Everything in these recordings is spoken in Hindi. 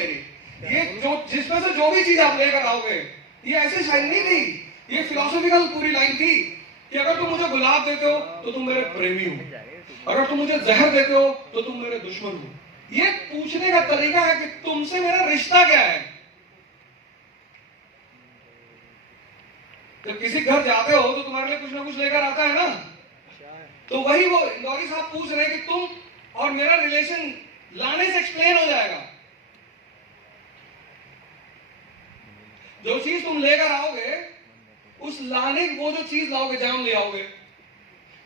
मेरी, ये जो जिसमें से जो भी चीज आप लेकर आओगे, ये ऐसे शायरी नहीं थी, ये फिलोसॉफिकल पूरी लाइन थी कि अगर तुम मुझे गुलाब देते हो तो तुम मेरे प्रेमी हो, अगर तुम मुझे जहर देते हो तो तुम मेरे दुश्मन हो। ये पूछने का तरीका है कि तुमसे मेरा रिश्ता क्या है। जब किसी घर जाते हो तो तुम्हारे लिए कुछ ना कुछ लेकर आता है ना, तो वही वो इंदौरी साहब पूछ रहे हैं कि तुम और मेरा रिलेशन लाने से एक्सप्लेन हो जाएगा। जो चीज तुम लेकर आओगे, उस लाने वो जो चीज लाओगे, जाम ले आओगे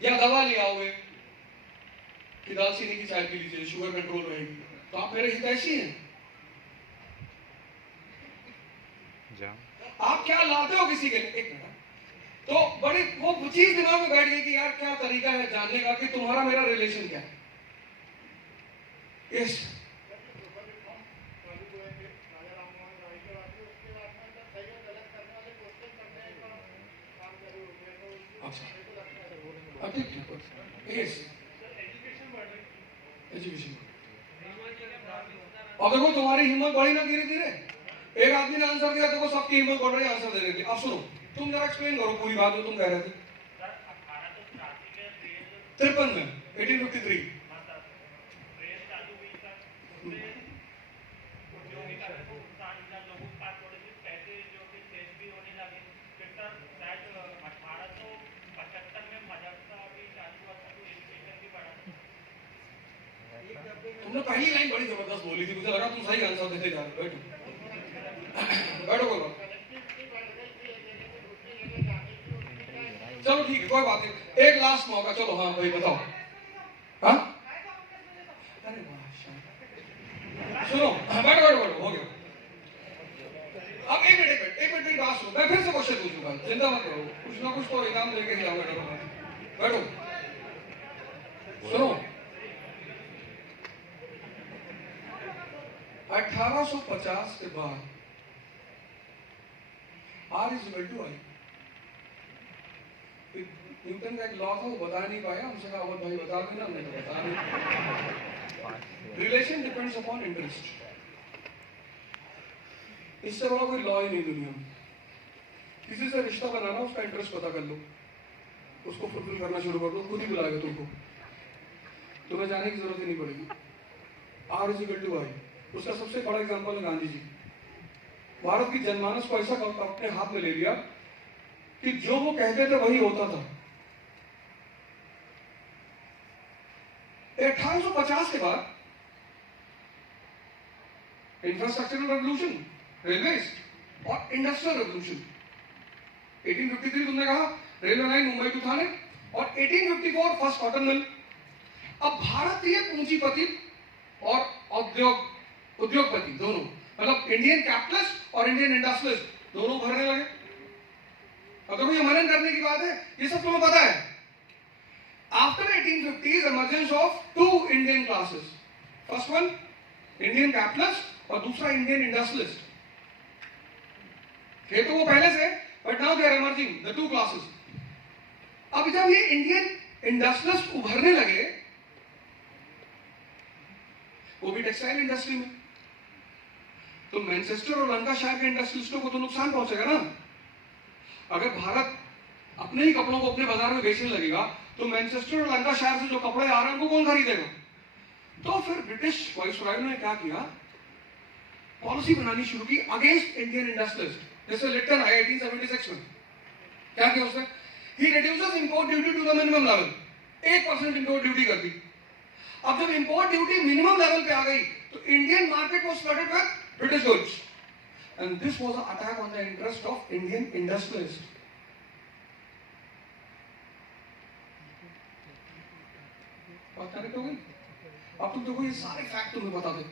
या दवा ले आओगे कि दालचीनी की चाय पी लीजिए, शुगर कंट्रोल रहेगी, तो आप मेरे हितैषी हैं। आप क्या लाते हो किसी के लिए, एक मिनट, तो बड़ी वो चीज दिमाग में बैठ गई कि यार क्या तरीका है जानने का कि तुम्हारा मेरा रिलेशन क्या है। यस, अच्छा, ठीक है, यस, एजुकेशन। और देखो तुम्हारी हिम्मत बढ़ी ना धीरे धीरे, एक आदमी ने आंसर दिया, देखो सबकी हिम्मत बढ़ रही है आंसर देने की। अब सुनो, तुम जरा एक्सप्लेन करो पूरी बात जो तुम कह रहे थे। 53 में 1853 तुमने पहली लाइन बड़ी जबरदस्त बोली थी, मुझे लगा तुम सही आंसर देते जा रहे हो। बैठो बैठो बोलो। चलो ठीक है, कोई बात नहीं, एक लास्ट मौका, चलो हाँ भाई बताओ। हाँ अरे सुनो, बैठो बैठो बैठो, हो गया। अब एक मिनट की बात सुनो, मैं फिर से क्वेश्चन पूछूंगा, चिंता मत करो, कुछ ना कुछ तो इनाम लेके ही आओगे। बैठो, सुनो, 1850 के बाद R is equal to I। Newton का एक लॉ था, वो बता नहीं पाया, हमसे कहा अवध भाई बता देना, हमने बता नहीं। रिलेशन डिपेंड्स अपॉन इंटरेस्ट, इससे बड़ा कोई लॉ ही नहीं दुनिया में। किसी से रिश्ता बनाना, उसका इंटरेस्ट पता कर लो, उसको फुलफिल करना शुरू कर दो, खुद ही बुलाएगा तुमको, तुम्हें जाने की जरूरत ही नहीं पड़ेगी। R is equal to I, उसका सबसे बड़ा एग्जांपल है गांधी जी। भारत की जनमानस को ऐसा अपने हाथ में ले लिया कि जो वो कहते थे वही होता था। 1850 के बाद इंफ्रास्ट्रक्चरल रेवोल्यूशन, रेलवेज और इंडस्ट्रियल रेवोल्यूशन। 1853 तुमने कहा रेलवे लाइन मुंबई टू थाने, और 1854 फर्स्ट कॉटन मिल। अब भारतीय पूंजीपति और उद्योगपति दोनों, मतलब इंडियन कैपिटलिस्ट और इंडियन इंडस्ट्रियलिस्ट दोनों भरने लगे। अगर ये मनन करने की बात है, ये सब तुम्हें पता है। After 1850s emergence of two Indian classes, first one Indian capitalist और दूसरा इंडियन इंडस्ट्रियलिस्ट। थे तो वो पहले से, but now they are emerging the two classes। अब जब ये इंडियन इंडस्ट्रियलिस्ट उभरने लगे, वो भी टेक्सटाइल इंडस्ट्री में, तो मैनचेस्टर और लंकाशायर के इंडस्ट्रियलिस्टों को तो नुकसान पहुंचेगा ना। अगर भारत अपने ही कपड़ों को अपने बाजार में बेचने लगेगा, तो मैनचेस्टर और लंकाशायर से जो कपड़े आ रहे हैं उनको कौन खरीदेगा। तो फिर ब्रिटिश वाइसरॉय ने क्या किया, पॉलिसी बनानी शुरू की अगेंस्ट इंडियन इंडस्ट्रियलिस्ट। जैसे लिप्टन आया 1876 में, क्या किया उसने, he reduces import duty to the minimum level, 1% import duty कर दी। अब जब इंपोर्ट ड्यूटी मिनिमम लेवल पे आ गई, तो Indian market was flooded with British goods, and this was a attack on the interest of Indian industrialist. बात करेक्ट हो गई। अब तुम देखो, ये सारे फैक्ट तुम्हें बता दे,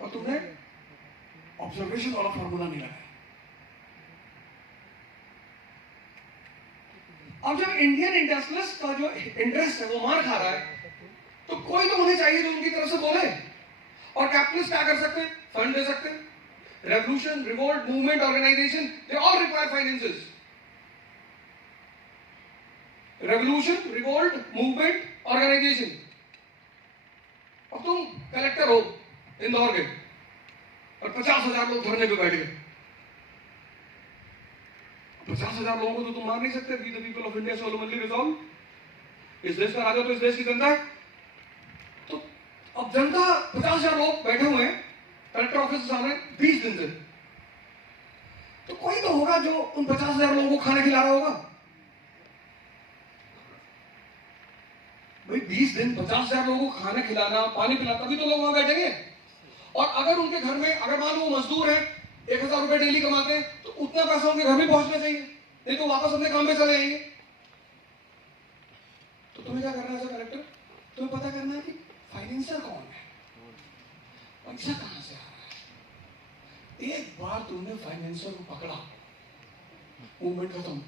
और तुमने ऑब्जर्वेशन वाला फॉर्मूला नहीं लगाया। अब जब इंडियन इंडस्ट्रियलिस्ट का जो इंटरेस्ट है वो मार खा रहा है, तो कोई तो होने चाहिए जो उनकी तरफ से बोले। और कैपिटलिस्ट क्या कर सकते हैं, फंड दे सकते हैं। Revolution, revolt, movement, organisation, they all require finances. Revolution, revolt, movement, organisation, अब तुम कलेक्टर हो इंदौर के और 50,000 लोग धरने पे बैठ गए। 50,000 लोगों को तो तुम मार नहीं सकते। We the people of India solemnly resolve. इस देश का राजा तो इस देश की जनता है। तो अब जनता 50,000 लोग बैठे हुए हैं कलेक्टर ऑफिस के सामने 20 दिन से, तो कोई तो होगा जो उन 50,000 लोगों को खाना खिला रहा होगा। भाई 20 दिन 50,000 लोगों को खाना खिलाना, पानी पिलाना, तभी तो लोग वहां बैठेंगे। और अगर उनके घर में, अगर मान लो वो मजदूर है, 1,000 रुपए डेली कमाते हैं, तो उतना पैसा उनके घर में पहुंचना चाहिए, नहीं तो वापस अपने काम पे चले जाएंगे। तो तुम्हें क्या करना है एज कलेक्टर? तुम्हें पता करना है कि फाइनेंसर कौन है, पैसा कहां से आ रहा है। एक बार तुमने फाइनेंसर को पकड़ा, मूवमेंट खत्म।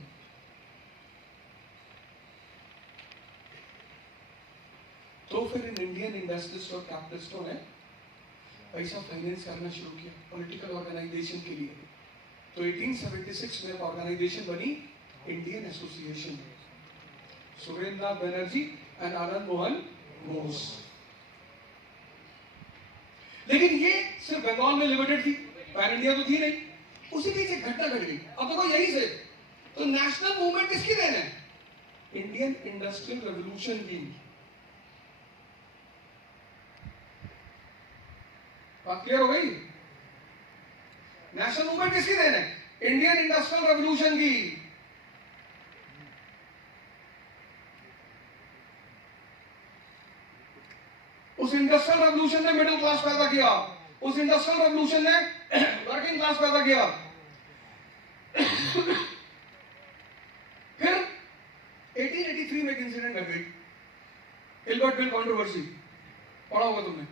तो फिर इन इंडियन इन्वेस्टर्स और कैपिटलिस्टों ने पैसा फाइनेंस करना शुरू किया पॉलिटिकल ऑर्गेनाइजेशन के लिए। तो 1876 में ऑर्गेनाइजेशन बनी Indian association, Surendra Banerjee and Anand Mohan Bose. लेकिन ये सिर्फ बंगाल में लिमिटेड थी, पैन इंडिया तो थी नहीं। उसी बीच एक घटना घट गई। अब देखो यही से तो नेशनल मूवमेंट किसकी देन है? इंडियन इंडस्ट्रियल रेवोल्यूशन की। बात क्लियर हो गई? नेशनल मूवमेंट किसकी देन है? इंडियन इंडस्ट्रियल रेवोल्यूशन की। उस इंडस्ट्रियल रेवोल्यूशन ने मिडिल क्लास पैदा किया, उस इंडस्ट्रियल रेवोल्यूशन ने वर्किंग क्लास पैदा किया। फिर 1883 में एक इंसिडेंट घट गई, इल्बर्ट बिल कंट्रोवर्सी। पढ़ा होगा तुमने।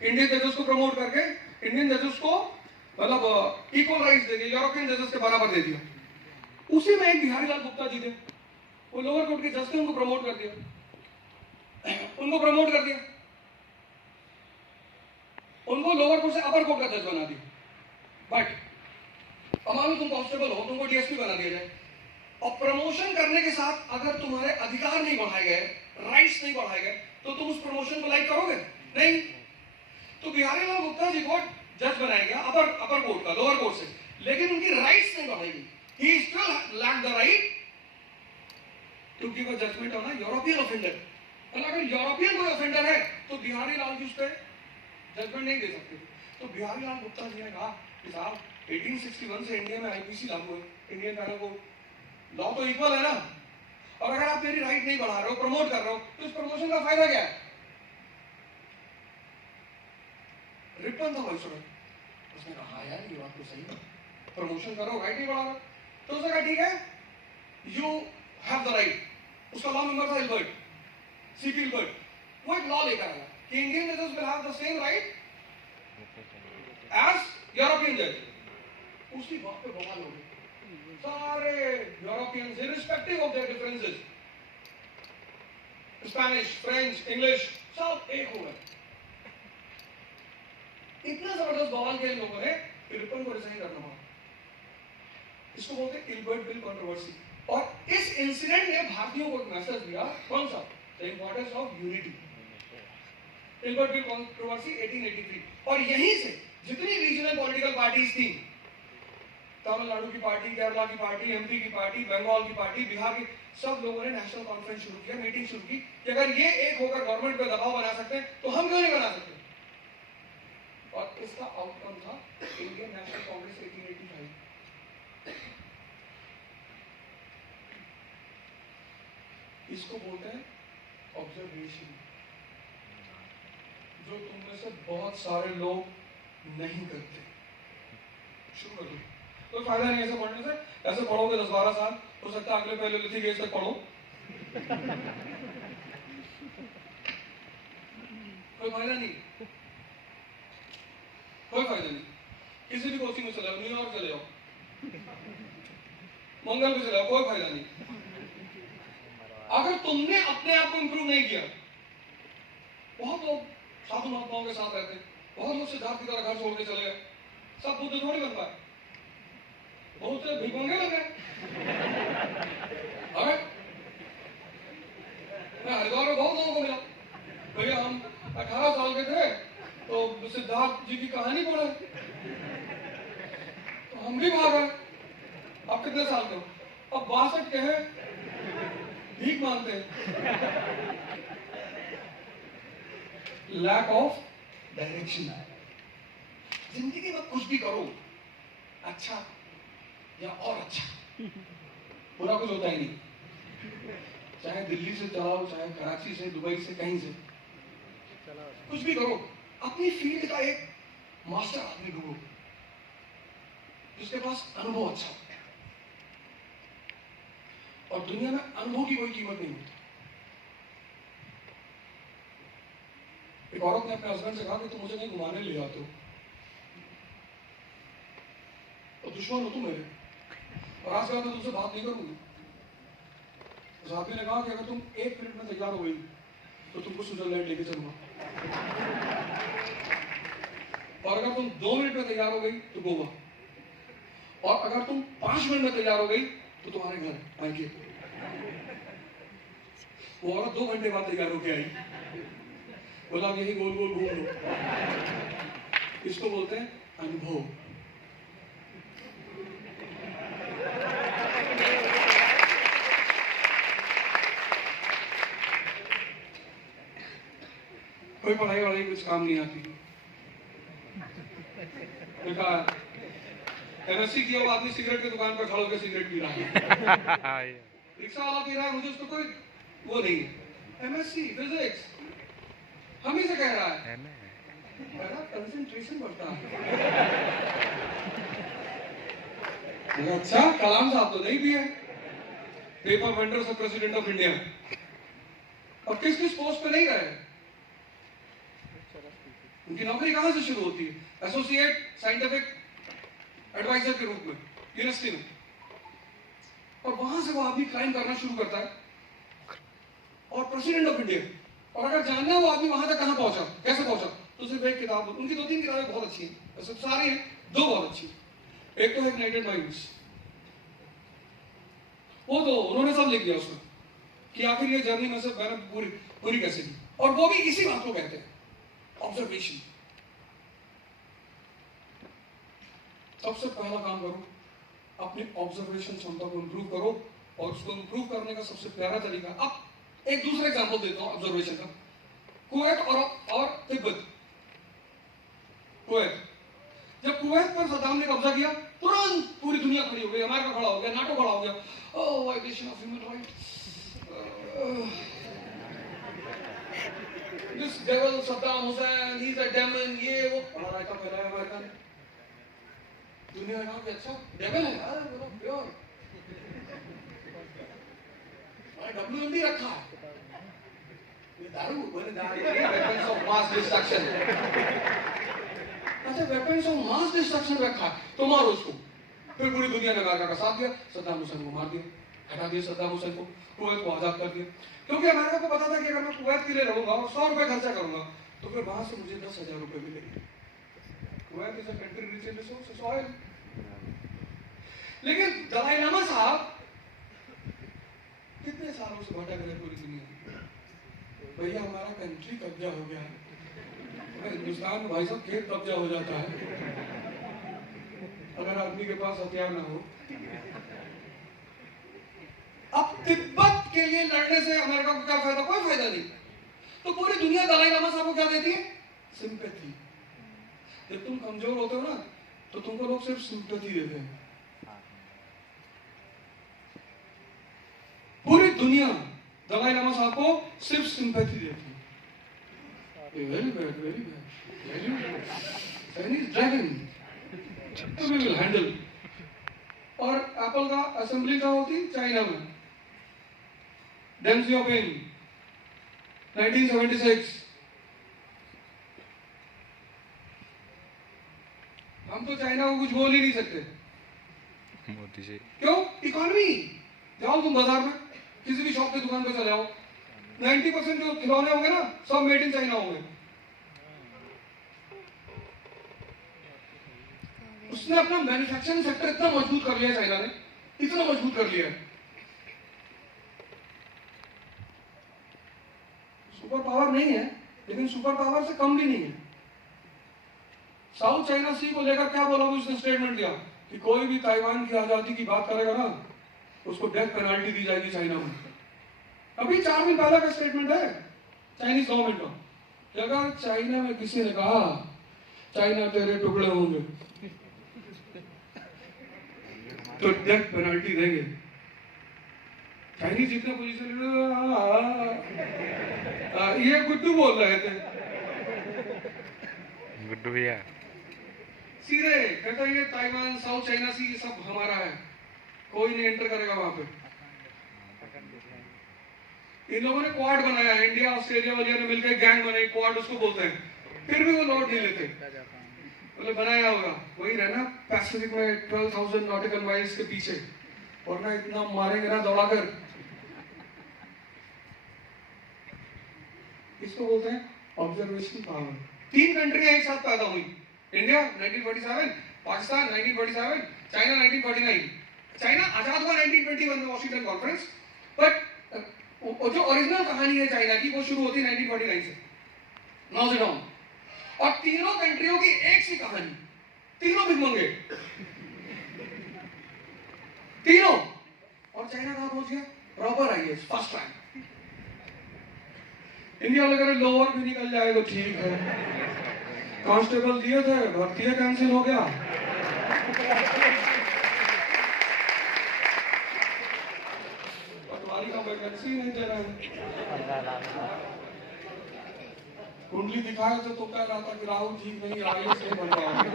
इंडियन जजेस को प्रमोट करके इंडियन जजेस को मतलब इक्वल राइट्स दे दिया, यूरोपियन जजेस के बराबर दे दिया। उसी में एक बिहारी लाल गुप्ता जी थे, वो लोअर कोर्ट के जज थे, उनको प्रमोट कर दिया, उनको प्रमोट कर दिया, उनको लोअर कोर्ट से अपर कोर्ट का जज बना दिया। बट अब मान लो तुम कांस्टेबल हो, तुमको डीएसपी बना दिया जाए, और प्रमोशन करने के साथ अगर तुम्हारे अधिकार नहीं बढ़ाए गए, राइट्स नहीं बढ़ाए गए, तो तुम उस प्रमोशन को लाइक करोगे? नहीं। तो बिहारी लाल गुप्ता जी को जज बनाया गया अपर कोर्ट का, लोअर कोर्ट से, लेकिन उनकी राइट्स नहीं बढ़ाई गई। He still lacked the right to give a judgement on a European offender. अगर यूरोपियन कोई ऑफेंडर है तो बिहारी लाल जी उस पर जजमेंट नहीं दे सकते। तो बिहारी लाल गुप्ता जी ने कहा कि साहब 1861 से इंडिया में आईपीसी लागू है, इंडियन पैनल कोड, लॉ तो इक्वल है ना, और अगर आप मेरी राइट नहीं बढ़ा रहे हो, प्रमोट कर रहे हो, तो इस प्रमोशन का फायदा क्या है? रिपन था वाइसरॉय, उसने कहा हाँ यार ये बात तो सही है, प्रमोशन करो, राइट नहीं बढ़ा रहे। तो उसने कहा ठीक है, यू हैव द राइट। उसका लॉ मेंबर था इल्बर्ट, सीपी इल्बर्ट। वो एक लॉ लेकर आया कि इंडियन जजेस will have the same right as European जज। उसी बात पे बवाल हो गई। सारे Europeans irrespective of their differences, Spanish, French, English, सब एक हो गए। इतना जबरदस्त बवाल किया इन लोगों ने कि रिपन को रिजाइन करना पड़ा। इसको बोलते हैं इल्बर्ट बिल कंट्रोवर्सी। और इस इंसिडेंट ने भारतीयों को एक मैसेज दिया, कौन सा? The importance of unity. Ilbert bill controversy 1883। और यहीं से जितनी रीजनल पॉलिटिकल पार्टीज थी, तमिलनाडु की पार्टी, केरला की पार्टी, एमपी की पार्टी, बंगाल की पार्टी, बिहार की, सब लोगों ने नेशनल कॉन्फ्रेंस शुरू किया, मीटिंग शुरू की कि अगर ये एक होकर गवर्नमेंट पे दबाव बना सकते हैं तो हम क्यों नहीं बना सकते। और इसका आउटकम था इंडियन नेशनल कांग्रेस 1885। इसको बोलते हैं ऑब्जर्वेशन, जो तुम में से बहुत सारे लोग नहीं करते। शुरू कर दो, कोई फायदा नहीं ऐसे पढ़ने से। ऐसे पढ़ोगे 10-12 साल, हो सकता है अगले पहले लिथी गेज तक पढ़ो, कोई फायदा नहीं, कोई फायदा नहीं। किसी भी कोचिंग में चले जाओ, न्यूयॉर्क चले जाओ, मंगल पे चले जाओ, कोई फायदा नहीं। अगर तुमने अपने आप को इंप्रूव नहीं किया, बहुत लोग साधु महात्माओं के साथ रहते हैं, बहुत लोग सिद्धार्थ की तरह घर छोड़ के चले गए, सब बुद्ध थोड़ी बन पाए, बहुत से भिखमंगे लग गए। मैं हरिद्वार में बहुत लोगों को मिला, भैया हम 18 साल के थे तो सिद्धार्थ जी की कहानी पढ़े, तो हम भी भाग गए। आप कितने साल के हो? अब 62 के हैं, भीख मांगते हैं। Lack of direction. जिंदगी में कुछ भी करो, अच्छा या और अच्छा, पूरा कुछ होता ही नहीं। चाहे दिल्ली से चलाओ, चाहे कराची से, दुबई से, कहीं से कुछ भी करो, अपनी फील्ड का एक मास्टर आदमी ढूंढो जिसके पास अनुभव अच्छा हो। और दुनिया में अनुभव की कोई कीमत नहीं होती। एक औरत ने अपने हस्बैंड से कहा कि तुम मुझे कहीं घुमाने ले जाते हो, तो दुश्मन हो तुम मेरे, और आज के बाद मैं तुमसे बात नहीं करूंगी। उस आदमी ने कहा कि अगर तुम 1 मिनट में तैयार हो गई तो तुमको स्विट्जरलैंड लेके चलूंगा, और अगर तुम 2 मिनट में तैयार हो गई तो गोवा, और अगर तुम 5 मिनट में तैयार हो गई तो तुम्हारे घर आएंगे। वो औरत 2 घंटे बाद तैयार होके आई, बोला यही गोल गोल घूम लो। इसको बोलते हैं अनुभव। कोई पढ़ाई वढ़ाई कुछ काम नहीं आती। देखा एमएससी किया हुआ आदमी सिगरेट की दुकान पर खड़ा होकर सिगरेट पी रहा है, रिक्शा वाला पी रहा है, मुझे उसको कोई वो नहीं है। एमएससी फिजिक्स हम ही से कह रहा है, मेरा कंसंट्रेशन बढ़ता है। अच्छा कलाम साहब तो नहीं भी है, पेपर वेंडर से प्रेसिडेंट ऑफ इंडिया, और किस किस पोस्ट पे नहीं गए। उनकी नौकरी कहां से शुरू होती है? एसोसिएट साइंटिफिक एडवाइजर के रूप में यूनिवर्सिटी में, और वहां से वो आदमी क्लाइम करना शुरू करता है और प्रेसिडेंट ऑफ इंडिया। और अगर जानना है वो आदमी वहां तक कहां पहुंचा, कैसे पहुंचा, तो सिर्फ एक किताब, उनकी 2-3 किताबें बहुत अच्छी हैं, वैसे सारी हैं, 2 बहुत अच्छी। एक तो है यूनाइटेड माइंड्स, वो तो उन्होंने सब लिख दिया उसमें कि आखिर ये जर्नी में से मैंने पूरी कैसे की, और वो भी इसी बात को कहते हैं ऑब्जर्वेशन। सबसे पहला काम करो, अपनी ऑब्जर्वेशन क्षमता को इंप्रूव करो, और उसको इंप्रूव करने का सबसे प्यारा तरीका, अब एक दूसरा एग्जांपल देता हूं ऑब्जर्वेशन का। कुवैत और तिब्बत। कुवैत, जब कुवैत पर सद्दाम ने कब्जा किया, तुरंत पूरी दुनिया खड़ी हो गई, अमेरिका खड़ा हो गया, नाटो खड़ा हो गया, oh violation of human rights, This devil Saddam Hussein, he's a demon, ये वो बड़ा रायता फैलाया अमेरिका ने। दुनिया ने कहा कि अच्छा डेविल है, अरे बोलो प्योर, WMD रखा है, ये दारू बने दारू, weapons of mass destruction। अच्छा weapons of mass destruction रखा है, तो मारो उसको। फिर पूरी दुनिया ने अमेरिका का साथ दिया, सद्दाम हुसैन को मार दिया, हटा दिया सद्दाम हुसैन को, कुवैत को आजाद कर दिया। क्योंकि अमेरिका को पता था कि अगर मैं कुवैत के लिए लड़ूंगा और 100 रुपए खर्चा करूंगा तो फिर वहां से मुझे 10,000 रुपए मिलेंगे। Kuwait is a country rich in resources, oil. लेकिन दलाई लामा साहब कितने सालों से भटक रहे पूरी दुनिया में, भैया हमारा कंट्री कब्जा हो गया है। हिंदुस्तान में भाई साहब खेत कब्जा हो जाता है अगर आदमी के पास हथियार ना हो। अब तिब्बत के लिए लड़ने से अमेरिका को क्या फायदा? कोई फायदा नहीं। तो पूरी दुनिया दलाई लामा साहब को क्या देती है? सिंपैथी। जब तुम कमजोर होते हो ना तो तुमको लोग सिर्फ सिंपैथी देते हैं। पूरी दुनिया दलाई लामा साहब को सिर्फ सिंपैथी देती है। Very bad, very bad, Chinese dragon we will handle. और एप्पल का असेंबली कहाँ होती? चाइना में। डेंग सियाओपिंग 1976। हम तो चाइना को कुछ बोल ही नहीं सकते। मोदी जी क्यों? इकोनॉमी। जाओ तुम बाजार में किसी भी शॉप की दुकान पे चले जाओ, 90% जो खिलौने होंगे ना सब मेड इन चाइना होंगे। उसने अपना मैन्युफैक्चरिंग सेक्टर इतना मजबूत कर लिया चाइना ने, इतना मजबूत कर लिया है। सुपर पावर नहीं है लेकिन सुपर पावर से कम भी नहीं है। साउथ चाइना सी को लेकर क्या बोला, उसने स्टेटमेंट दिया कि कोई भी ताइवान की आजादी की बात करेगा ना, उसको डेथ पेनल्टी दी जाएगी चाइना में। अभी 4 दिन पहले का स्टेटमेंट है चाइनीज गवर्नमेंट का कि अगर चाइना में किसी ने कहा चाइना तेरे टुकड़े होंगे तो डेथ पेनल्टी देंगे। चाइनीज जितने पोजीशन ये गुड्डू बोल रहे थे, गुड्डू भैया सीधे कहता ये ताइवान साउथ चाइना सी सब हमारा है, कोई नहीं एंटर करेगा वहां पे। इन लोगों ने क्वाड बनाया, इंडिया ऑस्ट्रेलिया वालिया ने मिलकर गैंग बनाई, क्वाड उसको बोलते हैं, फिर भी वो लौट नहीं लेते। बोले बनाया होगा, वही रहना पैसिफिक में 12,000 नॉटिकल माइल्स के पीछे, वरना इतना मारेंगे ना दौड़ाकर। इसको बोलते हैं ऑब्जर्वेशन पावर। 3 कंट्रियां एक साथ पैदा हुई, इंडिया 1947, पाकिस्तान 1947, चाइना 1949। चाइना आजाद हुआ 1921 में वॉशिंगटन कॉन्फ्रेंस, बट जो ओरिजिनल कहानी है चाइना की वो शुरू होती है 1949 से, माओ ज़ेडोंग। और तीनों कंट्रियों की एक सी कहानी, तीनों भिखमंगे, तीनों। और चाइना कहां पहुंच गया, proper IAS first rank. India वाले कह लोअर भी निकल जाए तो ठीक है, कांस्टेबल दिए थे, भर्ती कैंसिल हो गया। पटवारी का वैकेंसी नहीं दे रहे हैं। कुंडली दिखाए तो कह रहा था कि राहुल ठीक नहीं, आईएएस नहीं बन पाओगे।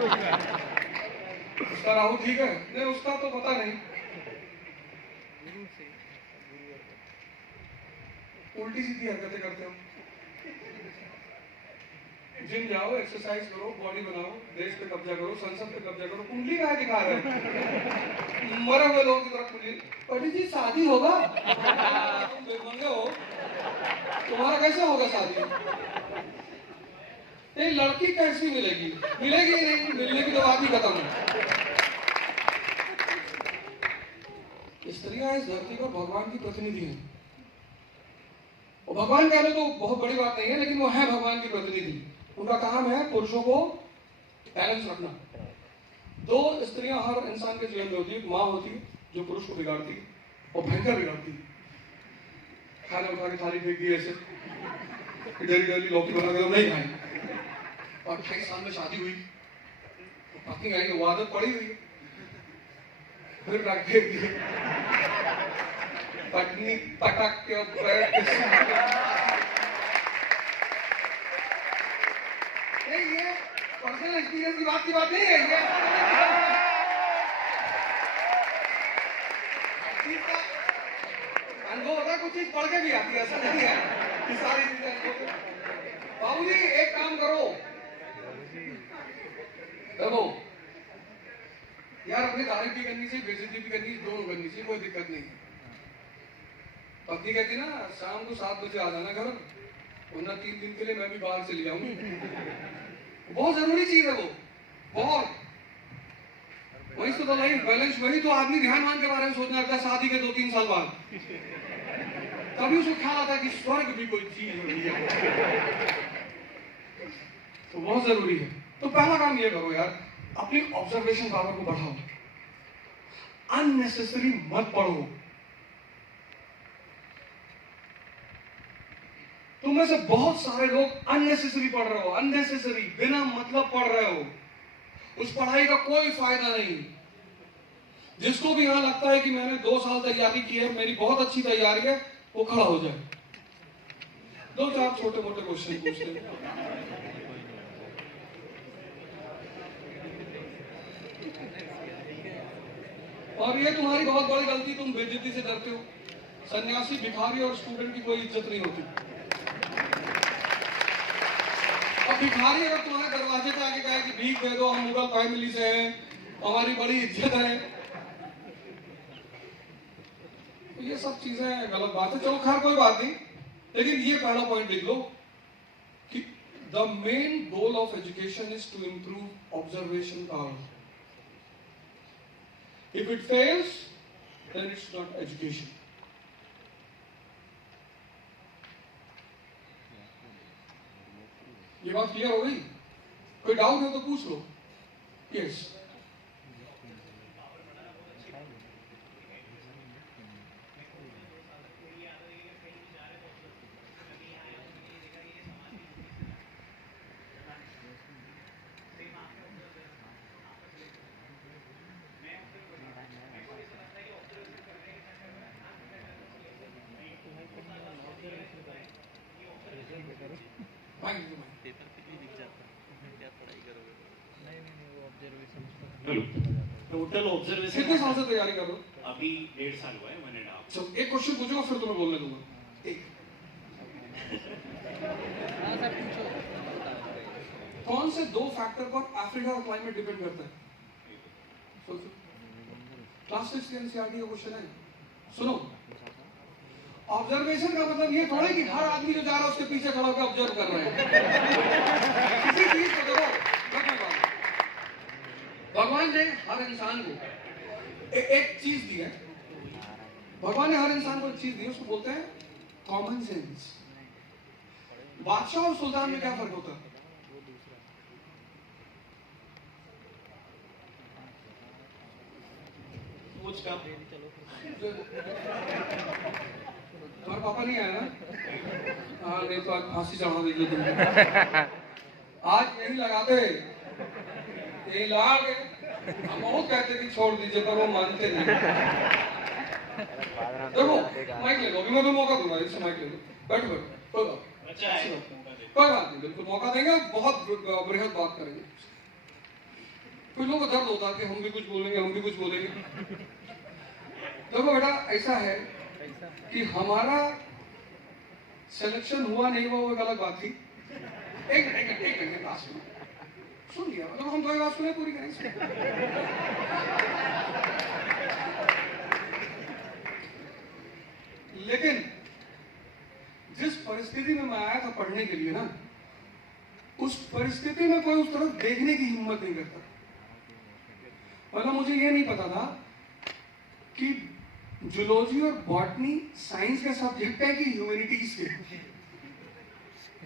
उसका राहुल ठीक है, नहीं उसका तो पता नहीं। उल्टी सीधी हरकतें करते हो। जिम जाओ, एक्सरसाइज करो, बॉडी बनाओ, देश पे कब्जा करो, संसद पे कब्जा करो, कुंडली कहाँ दिखा रहे हो? मरे हुए लोगों की तरफ कुंडली। पंडित जी शादी होगा? तुम भिखमंगे हो, तुम्हारा कैसे होगा शादी? नहीं, लड़की कैसी मिलेगी? मिलेगी नहीं, मिलने की तो बात ही खत्म है। स्त्रियां इस धरती पर भगवान की प्रतिनिधि हैं। और भगवान कहने तो बहुत बड़ी बात नहीं है, लेकिन वो है भगवान की प्रतिनिधि। उनका काम है पुरुषों को बैलेंस रखना। 2 स्त्रियां हर इंसान के जीवन में होती है। माँ होती है जो पुरुष को बिगाड़ती है और भयंकर बिगाड़ती है। खाना उठा के थाली फेंक दी ऐसे, डेली डेली लौकी बना के नहीं खाएंगे। और 28 साल में शादी हुई, पत्नी आई, वो आदत पड़ी हुई, फिर रख फेंक दी, पत्नी पटक के ये पर्सनल एक्सपीरियंस की बात नहीं है। ये अनुभव होता है, कुछ चीज पढ़ के भी आती है, ऐसा नहीं है कि सारी चीजें। बाबूजी एक काम करो, देखो यार, अपनी तारीफ भी करनी चाहिए, बेइज्जती भी करनी चाहिए, दोनों करनी चाहिए, कोई दिक्कत नहीं। पत्नी कहती ना शाम को 7 बजे आ जाना घर, वरना 3 दिन के लिए मैं भी बाहर चली जाऊंगी। बहुत जरूरी चीज है वो, बहुत। वही तो लाइफ बैलेंस, वही तो आदमी ध्यान के बारे में सोचना लगता है शादी के 2-3 साल बाद। तभी उसको ख्याल आता है कि स्वर्ग भी कोई चीज है। तो बहुत जरूरी है। तो पहला काम ये करो यार, अपनी ऑब्जर्वेशन पावर को बढ़ाओ, अननेसेसरी मत पढ़ो। तुम में से बहुत सारे लोग अननेसेसरी पढ़ रहे हो, अननेसेसरी बिना मतलब पढ़ रहे हो। उस पढ़ाई का कोई फायदा नहीं। जिसको भी यहां लगता है कि मैंने 2 साल तैयारी की है, मेरी बहुत अच्छी तैयारी है, वो खड़ा हो जाए, 2-4 छोटे मोटे क्वेश्चन पूछ ले। और ये तुम्हारी बहुत बड़ी गलती, तुम बेइज्जती से डरते हो। सन्यासी, भिखारी और स्टूडेंट की कोई इज्जत नहीं होती। अब भिखारी अगर तुम्हारे दरवाजे पे आके कहे कि भीख दे दो, हम मुगल फैमिली से हैं, हमारी बड़ी इज्जत है, तो ये सब चीजें गलत बात है। चलो खैर कोई बात नहीं, लेकिन ये पहला पॉइंट लिख लो कि the main goal of education is to improve observation power. If it fails, then it's not education. ये बात क्लियर हो गई? कोई डाउट हो तो पूछ लो। यस, पेपर पे भी दिख जाता है, क्या पढ़ाई करोगे? नहीं नहीं नहीं, वो ऑब्जर्वेशन टोटल ऑब्जर्वेशन कितने साल से तैयारी कर रहे हो? अभी 1.5 साल हुआ है, 1.5। चलो एक क्वेश्चन पूछूंगा फिर तुम्हें बोलने दूंगा। एक, हाँ सर पूछो। कौन से दो फैक्टर पर अफ्रीका का क्लाइमेट डिपेंड करता है? सोचो। क्लास 6 के एनसीईआरटी का क्वेश्चन है। सुनो, ऑब्जर्वेशन का मतलब ये थोड़ा है कि हर आदमी जो जा रहा है उसके पीछे खड़ा होकर ऑब्जर्व कर रहे हैं। किसी चीज को देखो, भगवान ने हर इंसान को एक चीज दी है। भगवान ने हर इंसान को एक चीज दी है, उसको बोलते हैं कॉमन सेंस। बादशाह और सुल्तान में क्या फर्क होता है? सोच का तुम्हारा पापा नहीं आया ना? हाँ, नहीं तो आज फांसी चढ़ा देंगे तुम। आज यही लगाते, यही लगा के हम बहुत कहते कि छोड़ दीजिए, पर वो मानते नहीं। देखो, माइक ले लो, अभी मैं तुम्हें मौका दूंगा, इससे माइक ले लो। बैठो बैठो, कोई बात अच्छा है, कोई बात नहीं, बिल्कुल मौका देंगे, बहुत बृहद बात करेंगे। कुछ लोगों को दर्द होता है कि हम भी कुछ बोलेंगे, हम भी कुछ बोलेंगे। देखो बेटा, ऐसा है कि हमारा सिलेक्शन हुआ नहीं हुआ वो एक अलग बात थी। एक मिनट बात सुन लिया, मतलब हम तुम्हारी बात सुने पूरी करें। लेकिन जिस परिस्थिति में मैं आया था पढ़ने के लिए ना, उस परिस्थिति में कोई उस तरफ देखने की हिम्मत नहीं करता। मतलब मुझे ये नहीं पता था कि जूलॉजी और बॉटनी साइंस के सब्जेक्ट है कि ह्यूमैनिटीज के।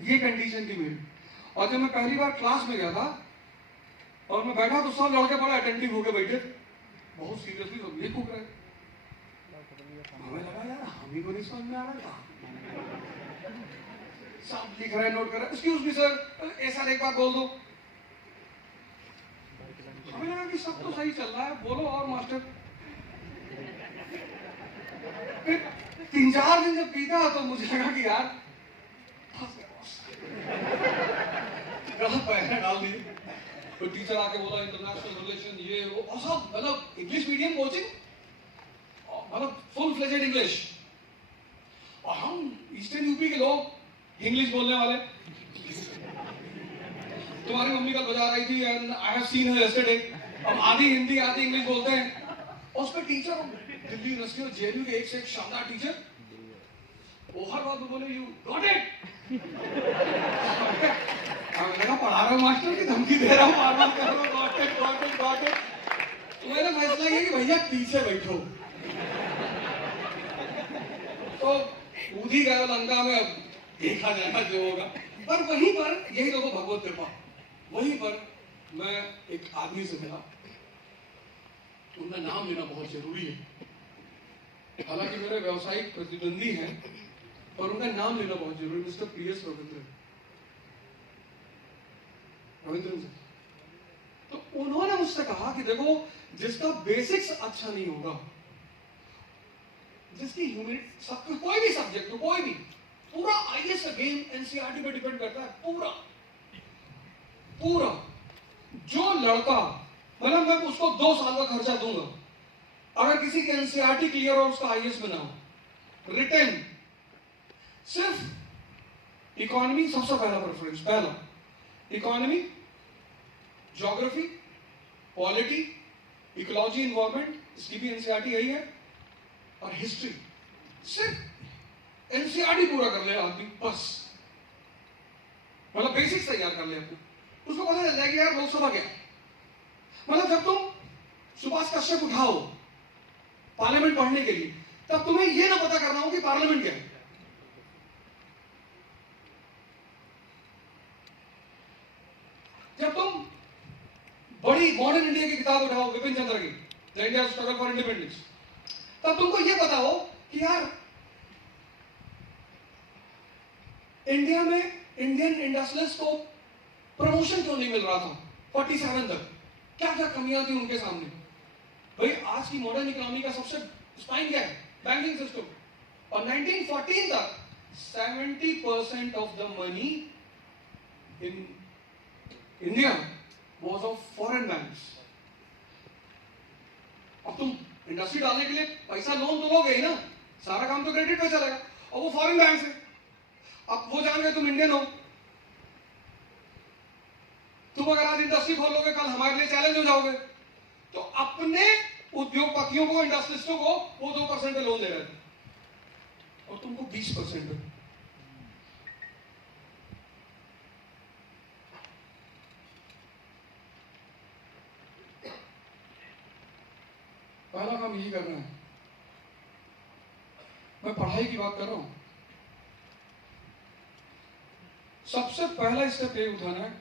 ये कंडीशन थी मेरी। और जब मैं पहली बार क्लास में गया था और मैं बैठा तो सब लड़के बड़े अटेंटिव होकर बैठे, बहुत सीरियसली सब ये फूक रहे। हमें लगा यार हम ही को नहीं समझ में आ रहा था। सब लिख रहे, नोट कर रहे। एक्सक्यूज मी सर, ऐसा एक बार बोल दो। हमें लगा कि सब तो सही चल रहा है, बोलो और मास्टर। फिर 3-4 दिन जब बीता तो मुझे लगा कि यार गलत पैर डाल दिए। तो टीचर आके बोला इंटरनेशनल रिलेशन ये वो, और सब मतलब इंग्लिश मीडियम कोचिंग, मतलब फुल फ्लेजेड इंग्लिश। और हम ईस्टर्न यूपी के लोग इंग्लिश बोलने वाले। तुम्हारी मम्मी कल बजा रही थी and I have seen her yesterday. हम आधी हिंदी आधी इंग्लिश बोलते हैं। और उस पर टीचर दिल्ली यूनिवर्सिटी और जेएनयू के एक से एक शानदार टीचर, वो हर बात में बोले यू गॉट इट। मैंने पढ़ा रहा हूँ मास्टर की धमकी दे रहा हूँ, बार-बार कर रहा हूँ got it got it got it. तो मैंने फैसला किया कि भैया पीछे बैठो। तो कूद ही गया लंका में, अब देखा जाएगा जो होगा। पर वहीं पर यही देखो भगवत कृपा, वहीं पर मैं एक आदमी से मिला। उनका नाम लेना बहुत जरूरी है, हालांकि मेरे व्यवसायिक प्रतिद्वंदी हैं, और उनका नाम लेना बहुत जरूरी। मिस्टर पीएस रविंद्रन जी। तो उन्होंने मुझसे कहा कि देखो, जिसका बेसिक्स अच्छा नहीं होगा, जिसकी ह्यूमैनिटी कोई भी सब्जेक्ट हो, कोई भी, पूरा आईएएस का गेम एनसीईआरटी पे डिपेंड करता है। पूरा जो लड़का, मतलब मैं उसको 2 साल का खर्चा दूंगा, अगर किसी की एनसीईआरटी क्लियर और उसका आईएएस में ना हो, रिटर्न सिर्फ इकोनॉमी सबसे पहला प्रेफरेंस, पहला economy, geography, polity, ecology, environment, इसकी भी एनसीईआरटी यही है, और हिस्ट्री। सिर्फ एनसीईआरटी पूरा कर ले आदमी, बस मतलब बेसिक्स तैयार कर ले अपने। उसको पता चल जाएगा यार लोकसभा क्या है। मतलब जब तुम सुभाष कश्यप उठाओ पार्लियामेंट पढ़ने के लिए, तब तुम्हें यह ना पता करना हो कि पार्लियामेंट क्या है। जब तुम बड़ी मॉडर्न इंडिया की किताब उठाओ, विपिन चंद्र की the India struggle for independence, तब तुमको यह पता हो कि यार इंडिया में इंडियन इंडस्ट्रियलिस्ट को प्रमोशन क्यों नहीं मिल रहा था 47 तक, क्या क्या कमियां थी उनके सामने। भाई आज की मॉडर्न इकोनॉमी का सबसे स्पाइन क्या है? Banking system. और 1914 तक 70% of the money in India was of foreign banks. अब तुम इंडस्ट्री डालने के लिए पैसा लोन तो लोगे ही ना, सारा काम तो क्रेडिट पे चलेगा, और वो फॉरेन बैंक से। अब वो जान गए तुम इंडियन हो, तुम अगर आज इंडस्ट्री खोल लोगे कल हमारे लिए चैलेंज हो जाओगे। तो अपने उद्योगपतियों को, इंडस्ट्रियलिस्टों को वो 2% पे लोन दे रहे थे और तुमको 20% पे। पहला काम यही करना है। मैं पढ़ाई की बात कर रहा हूं, सबसे पहला स्टेप ये उठाना है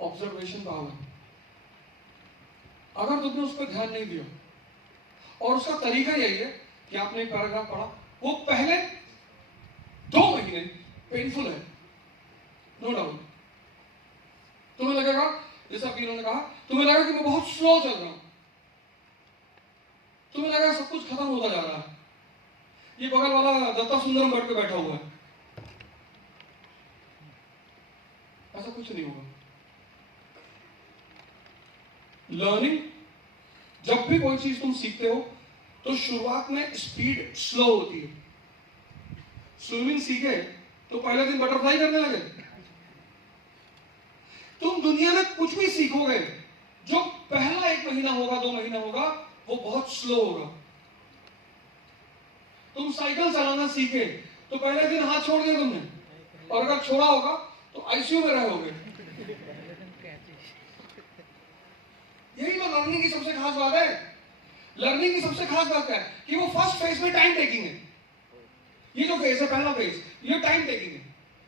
ऑब्जर्वेशन पावर। अगर तुमने उस पर ध्यान नहीं दिया, और उसका तरीका यही है कि आपने एक पैराग्राफ पढ़ा, वो पहले 2 महीने पेनफुल है, नो डाउट। तुम्हें लगेगा, जैसा कि इन्होंने कहा, तुम्हें लगेगा कि मैं बहुत स्लो चल रहा हूं, तुम्हें लगेगा सब कुछ खत्म होता जा रहा है, ये बगल वाला दत्ता सुंदरम बेड पे बैठा हुआ है। ऐसा कुछ नहीं होगा। लर्निंग, जब भी कोई चीज तुम सीखते हो तो शुरुआत में स्पीड स्लो होती है। स्विमिंग सीखे तो पहले दिन बटरफ्लाई करने लगे। तुम दुनिया में कुछ भी सीखोगे, जो पहला 1 महीना होगा, 2 महीना होगा, वो बहुत स्लो होगा। तुम साइकिल चलाना सीखे तो पहले दिन हाथ छोड़ दिया तुमने, और अगर छोड़ा होगा तो आईसीयू में रहोगे। यही तो लर्निंग की सबसे खास बात है। लर्निंग की सबसे खास बात है कि वो फर्स्ट फेज में टाइम टेकिंग है। ये जो फेज है, पहला फेज, ये टाइम टेकिंग है।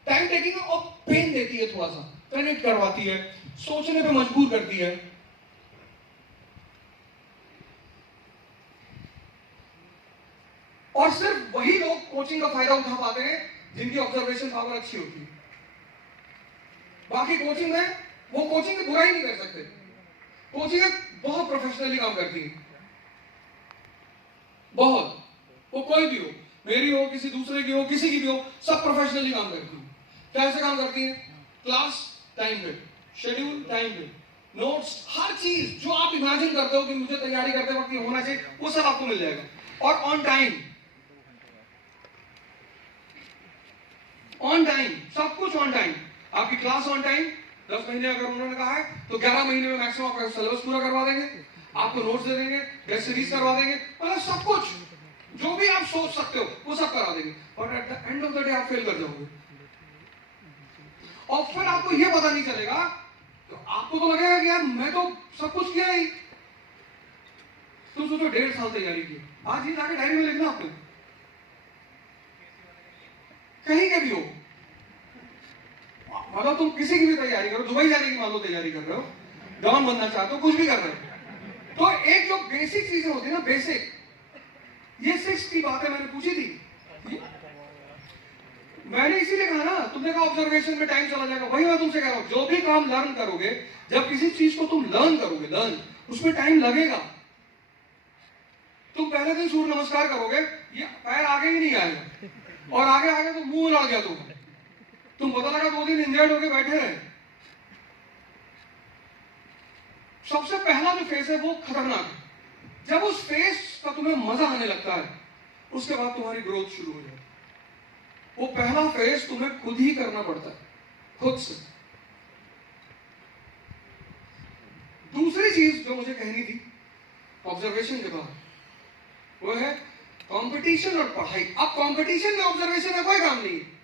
टाइम टेकिंग है और पेन देती है, थोड़ा सा कनेक्ट करवाती है, सोचने पे मजबूर करती है। और सिर्फ वही लोग कोचिंग का फायदा उठा पाते हैं जिनकी ऑब्जर्वेशन पावर अच्छी होती है। बाकी कोचिंग में, वो कोचिंग की बुराई नहीं कर सकते। कोचिंग बहुत प्रोफेशनली काम करती है, बहुत। वो कोई भी हो, मेरी हो, किसी दूसरे की हो, किसी की भी हो, सब प्रोफेशनली काम करती है। कैसे काम करती है? क्लास टाइम पे, शेड्यूल टाइम पे, नोट्स, हर चीज जो आप इमेजिन करते हो कि मुझे तैयारी करते वक्त ये होना चाहिए, वो सब आपको मिल जाएगा। और ऑन टाइम, ऑन टाइम, सब कुछ ऑन टाइम। आपकी क्लास ऑन टाइम, 10 महीने अगर उन्होंने कहा है तो 11 महीने में मैक्सिमम आपका सिलेबस पूरा करवा देंगे, आपको नोट्स दे देंगे, टेस्ट सीरीज करवा देंगे, मतलब सब कुछ जो भी आप सोच सकते हो वो सब करा देंगे। और at the end of the day आप फेल कर जाओगे, और फिर आपको ये पता नहीं चलेगा। तो आपको तो लगेगा कि यार मैं तो सब कुछ किया ही। तुम सोचो 1.5 साल तैयारी की, आज ही जाके डायरी में लिखना आपने, कहीं के भी हो, मतलब तुम किसी की भी तैयारी करो, दुबई जाने की मान लो तैयारी कर रहे हो, डॉन बनना चाहते हो, कुछ भी कर रहे हो, तो एक जो बेसिक चीजें होती है ना, बेसिक, ये 6 की बातें मैंने पूछी थी। मैंने इसीलिए कहा ना, तुमने कहा ऑब्जर्वेशन में टाइम चला जाएगा, वही मैं तुमसे कह रहा हूं, जो भी काम लर्न करोगे, जब किसी चीज को तुम लर्न करोगे, लर्न, उसमें टाइम लगेगा। तुम पहले दिन सूर्य नमस्कार करोगे, ये पैर आगे ही नहीं आएगा, और आगे आगे तो मुंह लड़ गया तुम पता लगा 2 दिन इंजर्ड होके बैठे रहे। सबसे पहला जो फेस है वो खतरनाक है। जब उस फेस का तुम्हें मजा आने लगता है, उसके बाद तुम्हारी ग्रोथ शुरू हो जाती है। वो पहला फेस तुम्हें खुद ही करना पड़ता है, खुद से। दूसरी चीज जो मुझे कहनी थी ऑब्जर्वेशन के बाद, वो है कंपटीशन और पढ़ाई। अब कंपटीशन में ऑब्जर्वेशन का कोई काम नहीं है।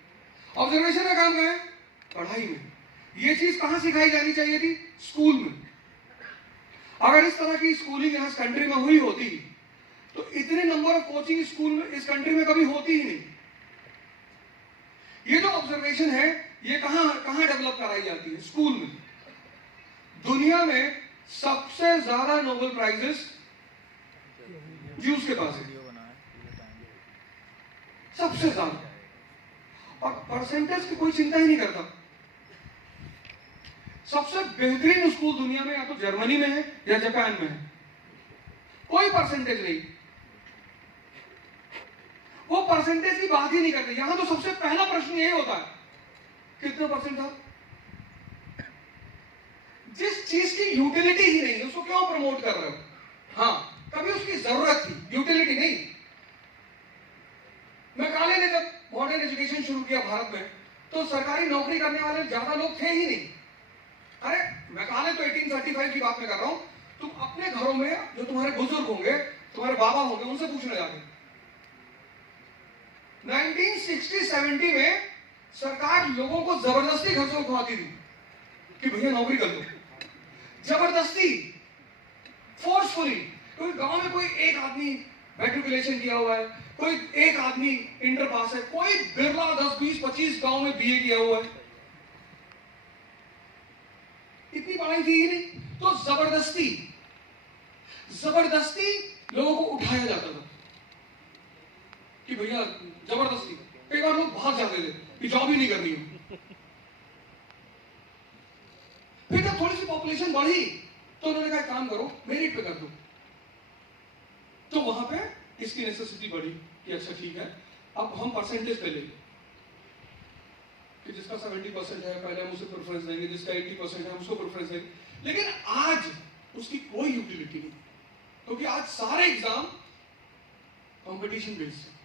ऑब्जर्वेशन का काम क्या है? पढ़ाई में। ये चीज कहां सिखाई जानी चाहिए थी? स्कूल में। अगर इस तरह की स्कूलिंग यहां इस कंट्री में हुई होती तो इतने नंबर ऑफ कोचिंग स्कूल में इस कंट्री में कभी होती ही नहीं। ये जो ऑब्जर्वेशन है, ये कहां डेवलप कराई जाती है? स्कूल में। दुनिया में सबसे ज्यादा नोबेल प्राइजेस ज्यूस के पास है, वीडियो बना है ये टाइम सबसे ज्यादा। और परसेंटेज की कोई चिंता ही नहीं करता। सबसे बेहतरीन स्कूल दुनिया में या तो जर्मनी में है या जापान में है, कोई परसेंटेज नहीं, वो परसेंटेज की बात ही नहीं करते। यहां तो सबसे पहला प्रश्न यही होता है, कितने परसेंट था। जिस चीज की यूटिलिटी ही नहीं है उसको क्यों प्रमोट कर रहे हो। हाँ, कभी उसकी जरूरत थी, यूटिलिटी नहीं। मैकाले ने जब मॉडर्न एजुकेशन शुरू किया भारत में, तो सरकारी नौकरी करने वाले ज्यादा लोग थे ही नहीं। अरे मैकाले तो 1835 की बात में कर रहा हूं। तुम अपने घरों में जो तुम्हारे बुजुर्ग होंगे, तुम्हारे बाबा होंगे, उनसे पूछने जाके 1960-70 में सरकार लोगों को जबरदस्ती घर से उठवाती थी कि भैया नौकरी कर लो, जबरदस्ती, फोर्सफुली। क्योंकि गांव में कोई एक आदमी मैट्रिकुलेशन किया हुआ है, कोई एक आदमी इंटर पास है, कोई बिरला 10, 20, 25 गांव में बीए किया हुआ है, इतनी पढ़ाई थी ही नहीं। तो जबरदस्ती जबरदस्ती लोगों को उठाया जाता था कि भैया जबरदस्ती। कई बार लोग भाग जाते थे कि जॉब ही नहीं करनी है। फिर जब थोड़ी सी पॉपुलेशन बढ़ी तो उन्होंने कहा काम करो, मेरिट पे कर दो। तो वहां पे इसकी नेसेसिटी बढ़ी कि अच्छा ठीक है, अब हम परसेंटेज पे लेंगे कि जिसका 70% है पहले हम उसे प्रेफरेंस देंगे, जिसका 80% है हम उसको प्रेफरेंस देंगे। लेकिन आज उसकी कोई यूटिलिटी नहीं, क्योंकि आज सारे एग्जाम कंपटीशन बेस्ड है।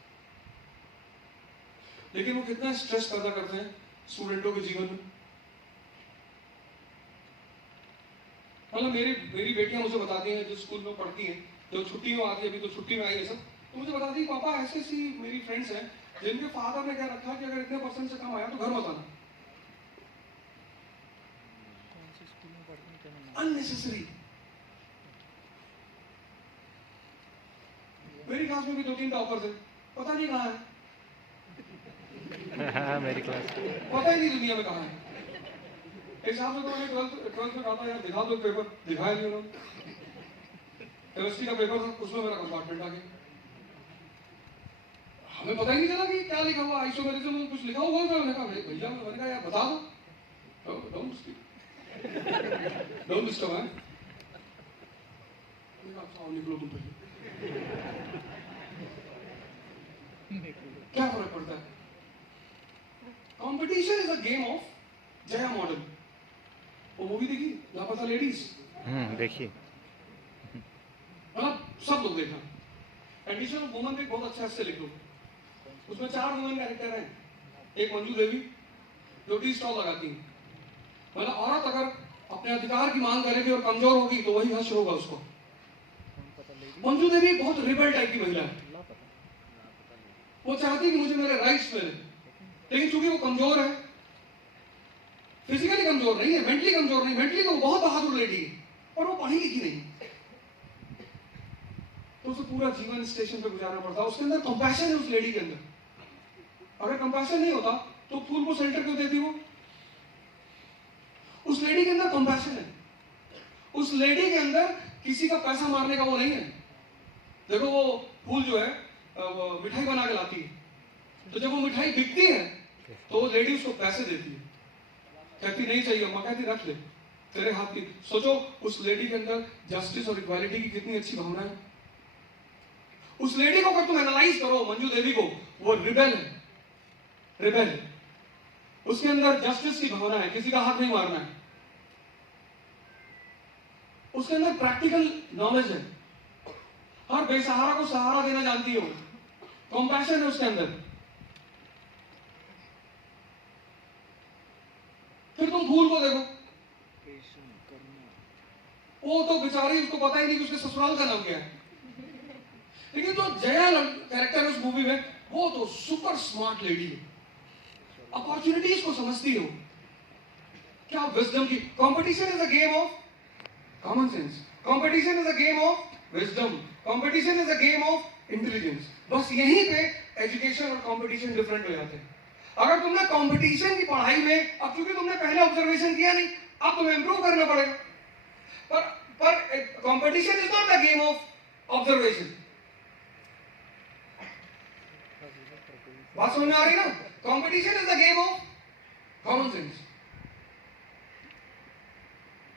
लेकिन वो कितना स्ट्रेस पैदा करते हैं स्टूडेंटों के जीवन में। मतलब मेरी बेटियां मुझे बताती हैं, जो स्कूल में पढ़ती हैं, जो छुट्टी में आती है, अभी तो छुट्टी में आई है सब, तो मुझे बताती है पापा ऐसे ऐसी मेरी फ्रेंड्स हैं जिनके फादर ने क्या रखा कि अगर इतने परसेंट से कम आया तो घर मत आना। कौन से स्कूल में पढ़ते हैं क्या नाम? अननेसेसरी। मेरी क्लास में भी 2-3 टॉपर्स हैं, पता नहीं कहाँ है, मेरी क्लास पता ही नहीं दुनिया में कहाँ है। एक साहब से तो मैंने 12th में कहा था यार दिखा दो पेपर, दिखाया नहीं उन्होंने। केमिस्ट्री का पेपर था, उसमें मेरा कंपार्टमेंट आ गया। हमें पता ही नहीं चला कि क्या लिखा हुआ, आइसोमेरिज्म में कुछ लिखा हुआ था। मैंने कहा भैया, मैंने कहा यार बता दो। डोंट डिस्टर्ब है, निकलो तुम पहले। क्या फर्क पड़ता है। Competition is a game of Jaya model. वो मूवी देखी लापता लेडीज? देखिए मतलब सब लोग देखा। कंडीशन ऑफ वुमन पे बहुत अच्छा से लिखो। उसमें 4 वुमन कैरेक्टर हैं। एक मंजू देवी जो टी स्टॉल लगाती है। मतलब औरत अगर अपने अधिकार की मांग करेगी और कमजोर होगी तो वही हश्र होगा उसको। मंजू देवी बहुत रिबल टाइप की महिला है। वो चाहती कि मुझे मेरे राइट्स मिले, लेकिन चूंकि वो कमजोर है, फिजिकली कमजोर नहीं है, मेंटली कमजोर नहीं, मेंटली तो वो बहुत बहादुर लेडी है, और वो पढ़ी लिखी नहीं, तो उसे पूरा जीवन स्टेशन पे गुजारना पड़ता। उसके अंदर कंपैशन है उस लेडी के अंदर। अगर कंपैशन नहीं होता तो फूल को शेल्टर क्यों देती वो? उस लेडी के अंदर कंपैशन है। उस लेडी के अंदर किसी का पैसा मारने का वो नहीं है। देखो वो फूल जो है वो मिठाई बना के लाती है, तो जब वो मिठाई बिकती है तो वो लेडी उसको पैसे देती है, कहती नहीं चाहिए, अम्मा कहती रख ले तेरे हाथ की। सोचो उस लेडी के अंदर जस्टिस और इक्वालिटी की कितनी अच्छी भावना है। उस लेडी को अगर तुम एनालाइज करो, मंजू देवी को, वो रिबेल है, रिबेल है। उसके अंदर जस्टिस की भावना है, किसी का हाथ नहीं मारना है। उसके अंदर प्रैक्टिकल नॉलेज है, हर बेसहारा को सहारा देना जानती हो, कंपैशन है उसके अंदर। फिर तुम फूल को देखो, वो तो बेचारी, उसको पता ही नहीं कि उसके ससुराल का नाम क्या है। लेकिन जो जया कैरेक्टर है उस मूवी में, वो तो सुपर स्मार्ट लेडी है, अपॉर्चुनिटीज को समझती हो, क्या विजडम की। Competition is a game of common sense, competition is a game of wisdom, competition is a game of intelligence. बस यहीं पे एजुकेशन और कंपटीशन डिफरेंट हो जाते हैं। अगर तुमने कंपटीशन की पढ़ाई में, अब क्योंकि तुमने पहले ऑब्जर्वेशन किया नहीं, अब तुम्हें इंप्रूव करना पड़ेगा। पर competition is not the game of observation. बात समझ में आ रही ना? Competition is the game of common sense,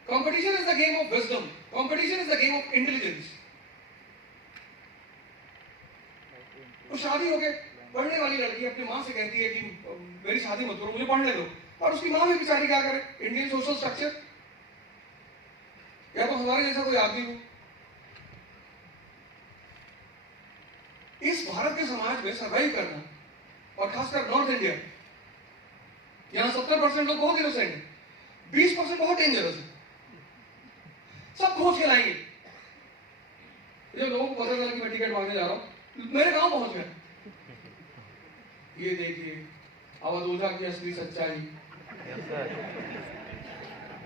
competition is the game of wisdom, competition is the game of intelligence. तो शादी हो गए, पढ़ने वाली लड़की अपनी माँ से कहती है कि मेरी शादी मत करो, मुझे पढ़ने दो, और उसकी माँ भी बेचारी क्या करे? इंडियन सोशल स्ट्रक्चर, या तो हमारे जैसा कोई आदमी हो। इस भारत के समाज में सर्वाइव करना, और खासकर नॉर्थ इंडिया, यहां 70% लोग बहुत इनोसेंट है, 20% बहुत डेंजरस है, सब खोज के लाएंगे। जो लोगों को पता चला कि मैं टिकट मांगने जा रहा हूं, मेरे गांव पहुंच गए, ये देखिए अवधूता की असली सच्चाई।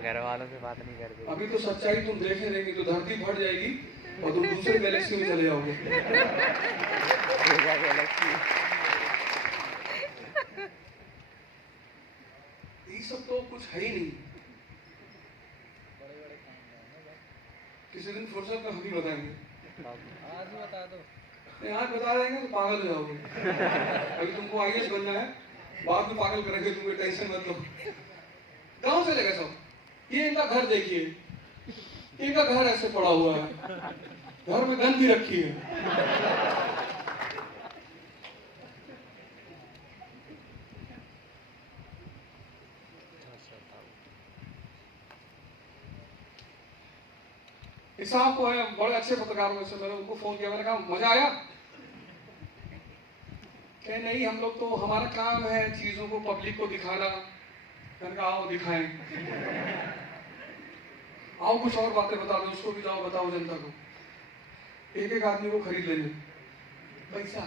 घर वालों से बात नहीं करते। अभी तो सच्चाई तुम देखने देंगे तो धरती फट जाएगी और तुम दूसरे गैलेक्सी में चले जाओगे। ये सब तो कुछ है ही नहीं। किसी दिन फुर्सत में हम ही बताएंगे। आज ही बता दो। नहीं, आज बता देंगे तो पागल हो जाओगे। अभी तुमको IAS बनना है, बाद में पागल करेंगे तुमको, टेंशन मत लो। गाँव से लेगा सब। ये इनका घर देखिए, इनका घर ऐसे पड़ा हुआ है, घर में गन भी रखी है। इस साहब को है, बड़े अच्छे पत्रकार में से, मैंने उनको फोन किया, मैंने कहा मजा आया? कहे नहीं, हम लोग तो, हमारा काम है चीजों को पब्लिक को दिखाना। मैंने कहा आओ दिखाएं, आओ कुछ और बातें बता दो, उसको भी जाओ बताओ जनता को। एक एक आदमी को खरीद लेंगे, पैसा।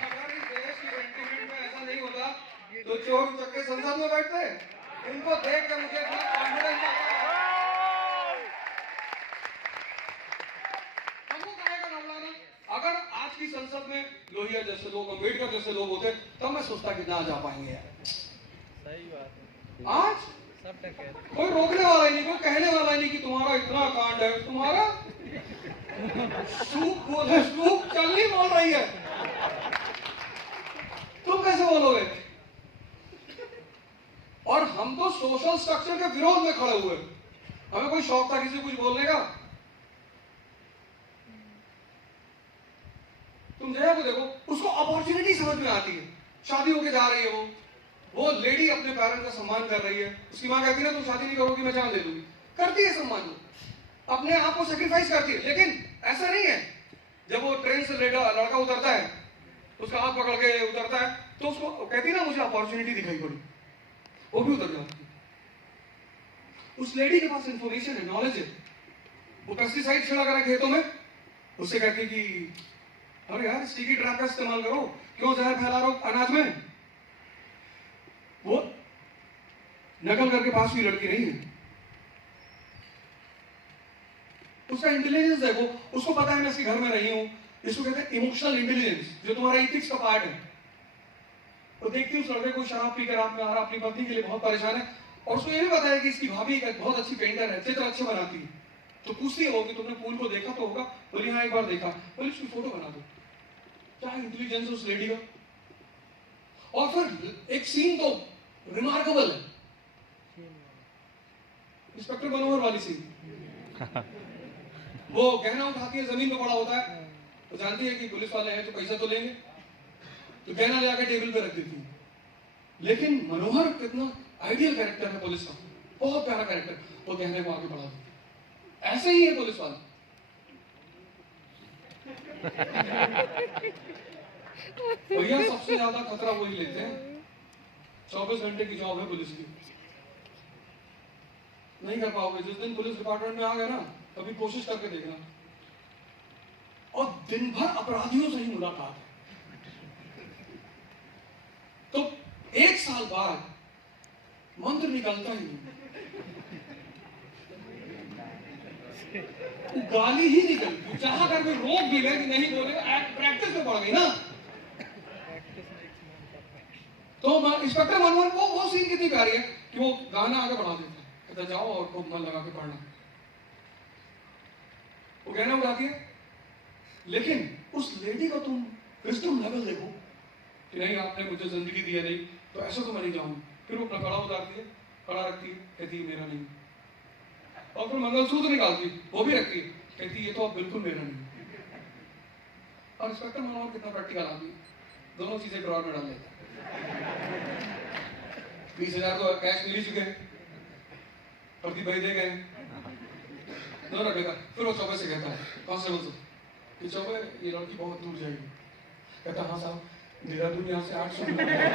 अगर इस देश की सेंटिमेंट में ऐसा नहीं होता तो चोर चक्के संसद में बैठते। इनको देख के मुझे इतना कॉन्फिडेंस आता है। हमको कहेगा नवलाना, अगर आज की संसद में लोहिया जैसे लोग, अम्बेडकर जैसे लोग होते, तब मैं सोचता कि ना जा पाएंगे यार। सही बात है। आज सब डकैत। कोई रोकने वाला ही नहीं, कोई कहने वाला ही नहीं कि तुम्हारा इतना कांड है, तुम्हारा सूप चलनी बोल रही है, तुम कैसे बोलोगे? और हम तो सोशल स्ट्रक्चर के विरोध में खड़े हुए, हमें कोई शौक था किसी को कुछ बोलने का? तुम जया को देखो, उसको अपॉर्चुनिटी समझ में आती है, शादी होके जा रही है, वो लेडी अपने पेरेंट्स का सम्मान कर रही है। उसकी मां कहती है ना तुम शादी नहीं करोगी मैं जान दे दूंगी, करती है सम्मान, वो अपने आप को सेक्रीफाइस करती है। लेकिन ऐसा नहीं है, जब वो ट्रेन से लड़का उतरता है, उसका हाथ पकड़ के उतरता है, तो उसको कहती है ना मुझे अपॉर्चुनिटी दिखाई पड़ी, वो भी उतर जाती है। उस लेडी के पास इंफॉर्मेशन है, नॉलेज है, वो पेस्टिसाइड छिड़क रहा है खेतों में, उससे कहती है कि अरे यार स्टिकी ट्रैप का इस्तेमाल करो, क्यों जहर फैला रहे हो अनाज में? वो नकल करके पास हुई लड़की नहीं है, उसका इंटेलिजेंस देखो, उसको पता है मैं इसके घर में रही हूं, इसको कहते हैं इमोशनल इंटेलिजेंस, जो तुम्हारा इथिक्स का पार्ट है। तो देखती है उस लड़के को शराब पीकर रात में आ रहा, अपनी पत्नी के लिए बहुत परेशान है, और उसको ये भी पता है कि इसकी भाभी एक बहुत अच्छी पेंटर है, चित्र अच्छे बनाती है। तो पूछती है वो कि तुमने फूल को देखा तो होगा? बोली हाँ एक बार देखा। बोली उसकी फोटो बना दो। क्या इंटेलिजेंस उस लेडी का! और फिर एक सीन तो रिमार्केबल है, इंस्पेक्टर मनोहर वाली सीन। वो गहना उठाती है, जमीन पे पड़ा होता है, तो जानती है कि पुलिस वाले हैं तो पैसा तो लेंगे, तो गहना ले आके टेबल पे रख देती है। लेकिन मनोहर कितना आइडियल कैरेक्टर है पुलिस का, बहुत प्यारा कैरेक्टर, वो गहने को आगे बढ़ा देती है। ऐसे ही है पुलिस वाले। भैया सबसे ज्यादा खतरा वही लेते हैं, 24 घंटे की जॉब है पुलिस की, नहीं कर पाओगे। जिस दिन पुलिस डिपार्टमेंट में आ गए ना, कभी कोशिश करके देखना, और दिन भर अपराधियों से ही मुलाकात है। तो एक साल बाद मंत्र निकलता ही नहीं, गाली ही निकलती, चाह कर भी रोक भी ले कि नहीं बोलेगा, प्रैक्टिस में पड़ गई ना। तो इंस्पेक्टर मनोहर वो सीन कितनी प्यारी है कि वो गाना आगे बढ़ा देता है, कहता जाओ और खूब मन लगा के पढ़ना। वो कहना उड़ाती है, लेकिन उस लेडी का तुम विजडम लेवल देखो कि नहीं आपने मुझे जिंदगी दी है, नहीं तो ऐसा तो मैं नहीं जाऊंगी। फिर वो अपना कड़ा उतारती है, कड़ा रखती है, कहती है मेरा नहीं, और फिर मंगलसूत्र निकालती है, वो भी रखती है, कहती है ये तो अब बिल्कुल मेरा नहीं। और इंस्पेक्टर मनोहर कितना प्रैक्टिकल आदमी है, दोनों चीजें ड्रॉर में डाल लेता है। 20,000 तो कैश मिल ही चुके हैं, प्रदीप भाई दे गए, दोनों रखेगा। फिर वो चौबे से कहता है, कांस्टेबल से, कि चौबे ये लड़की बहुत दूर जाएगी। कहता हाँ साहब, देहरादून यहाँ से 800 किलोमीटर।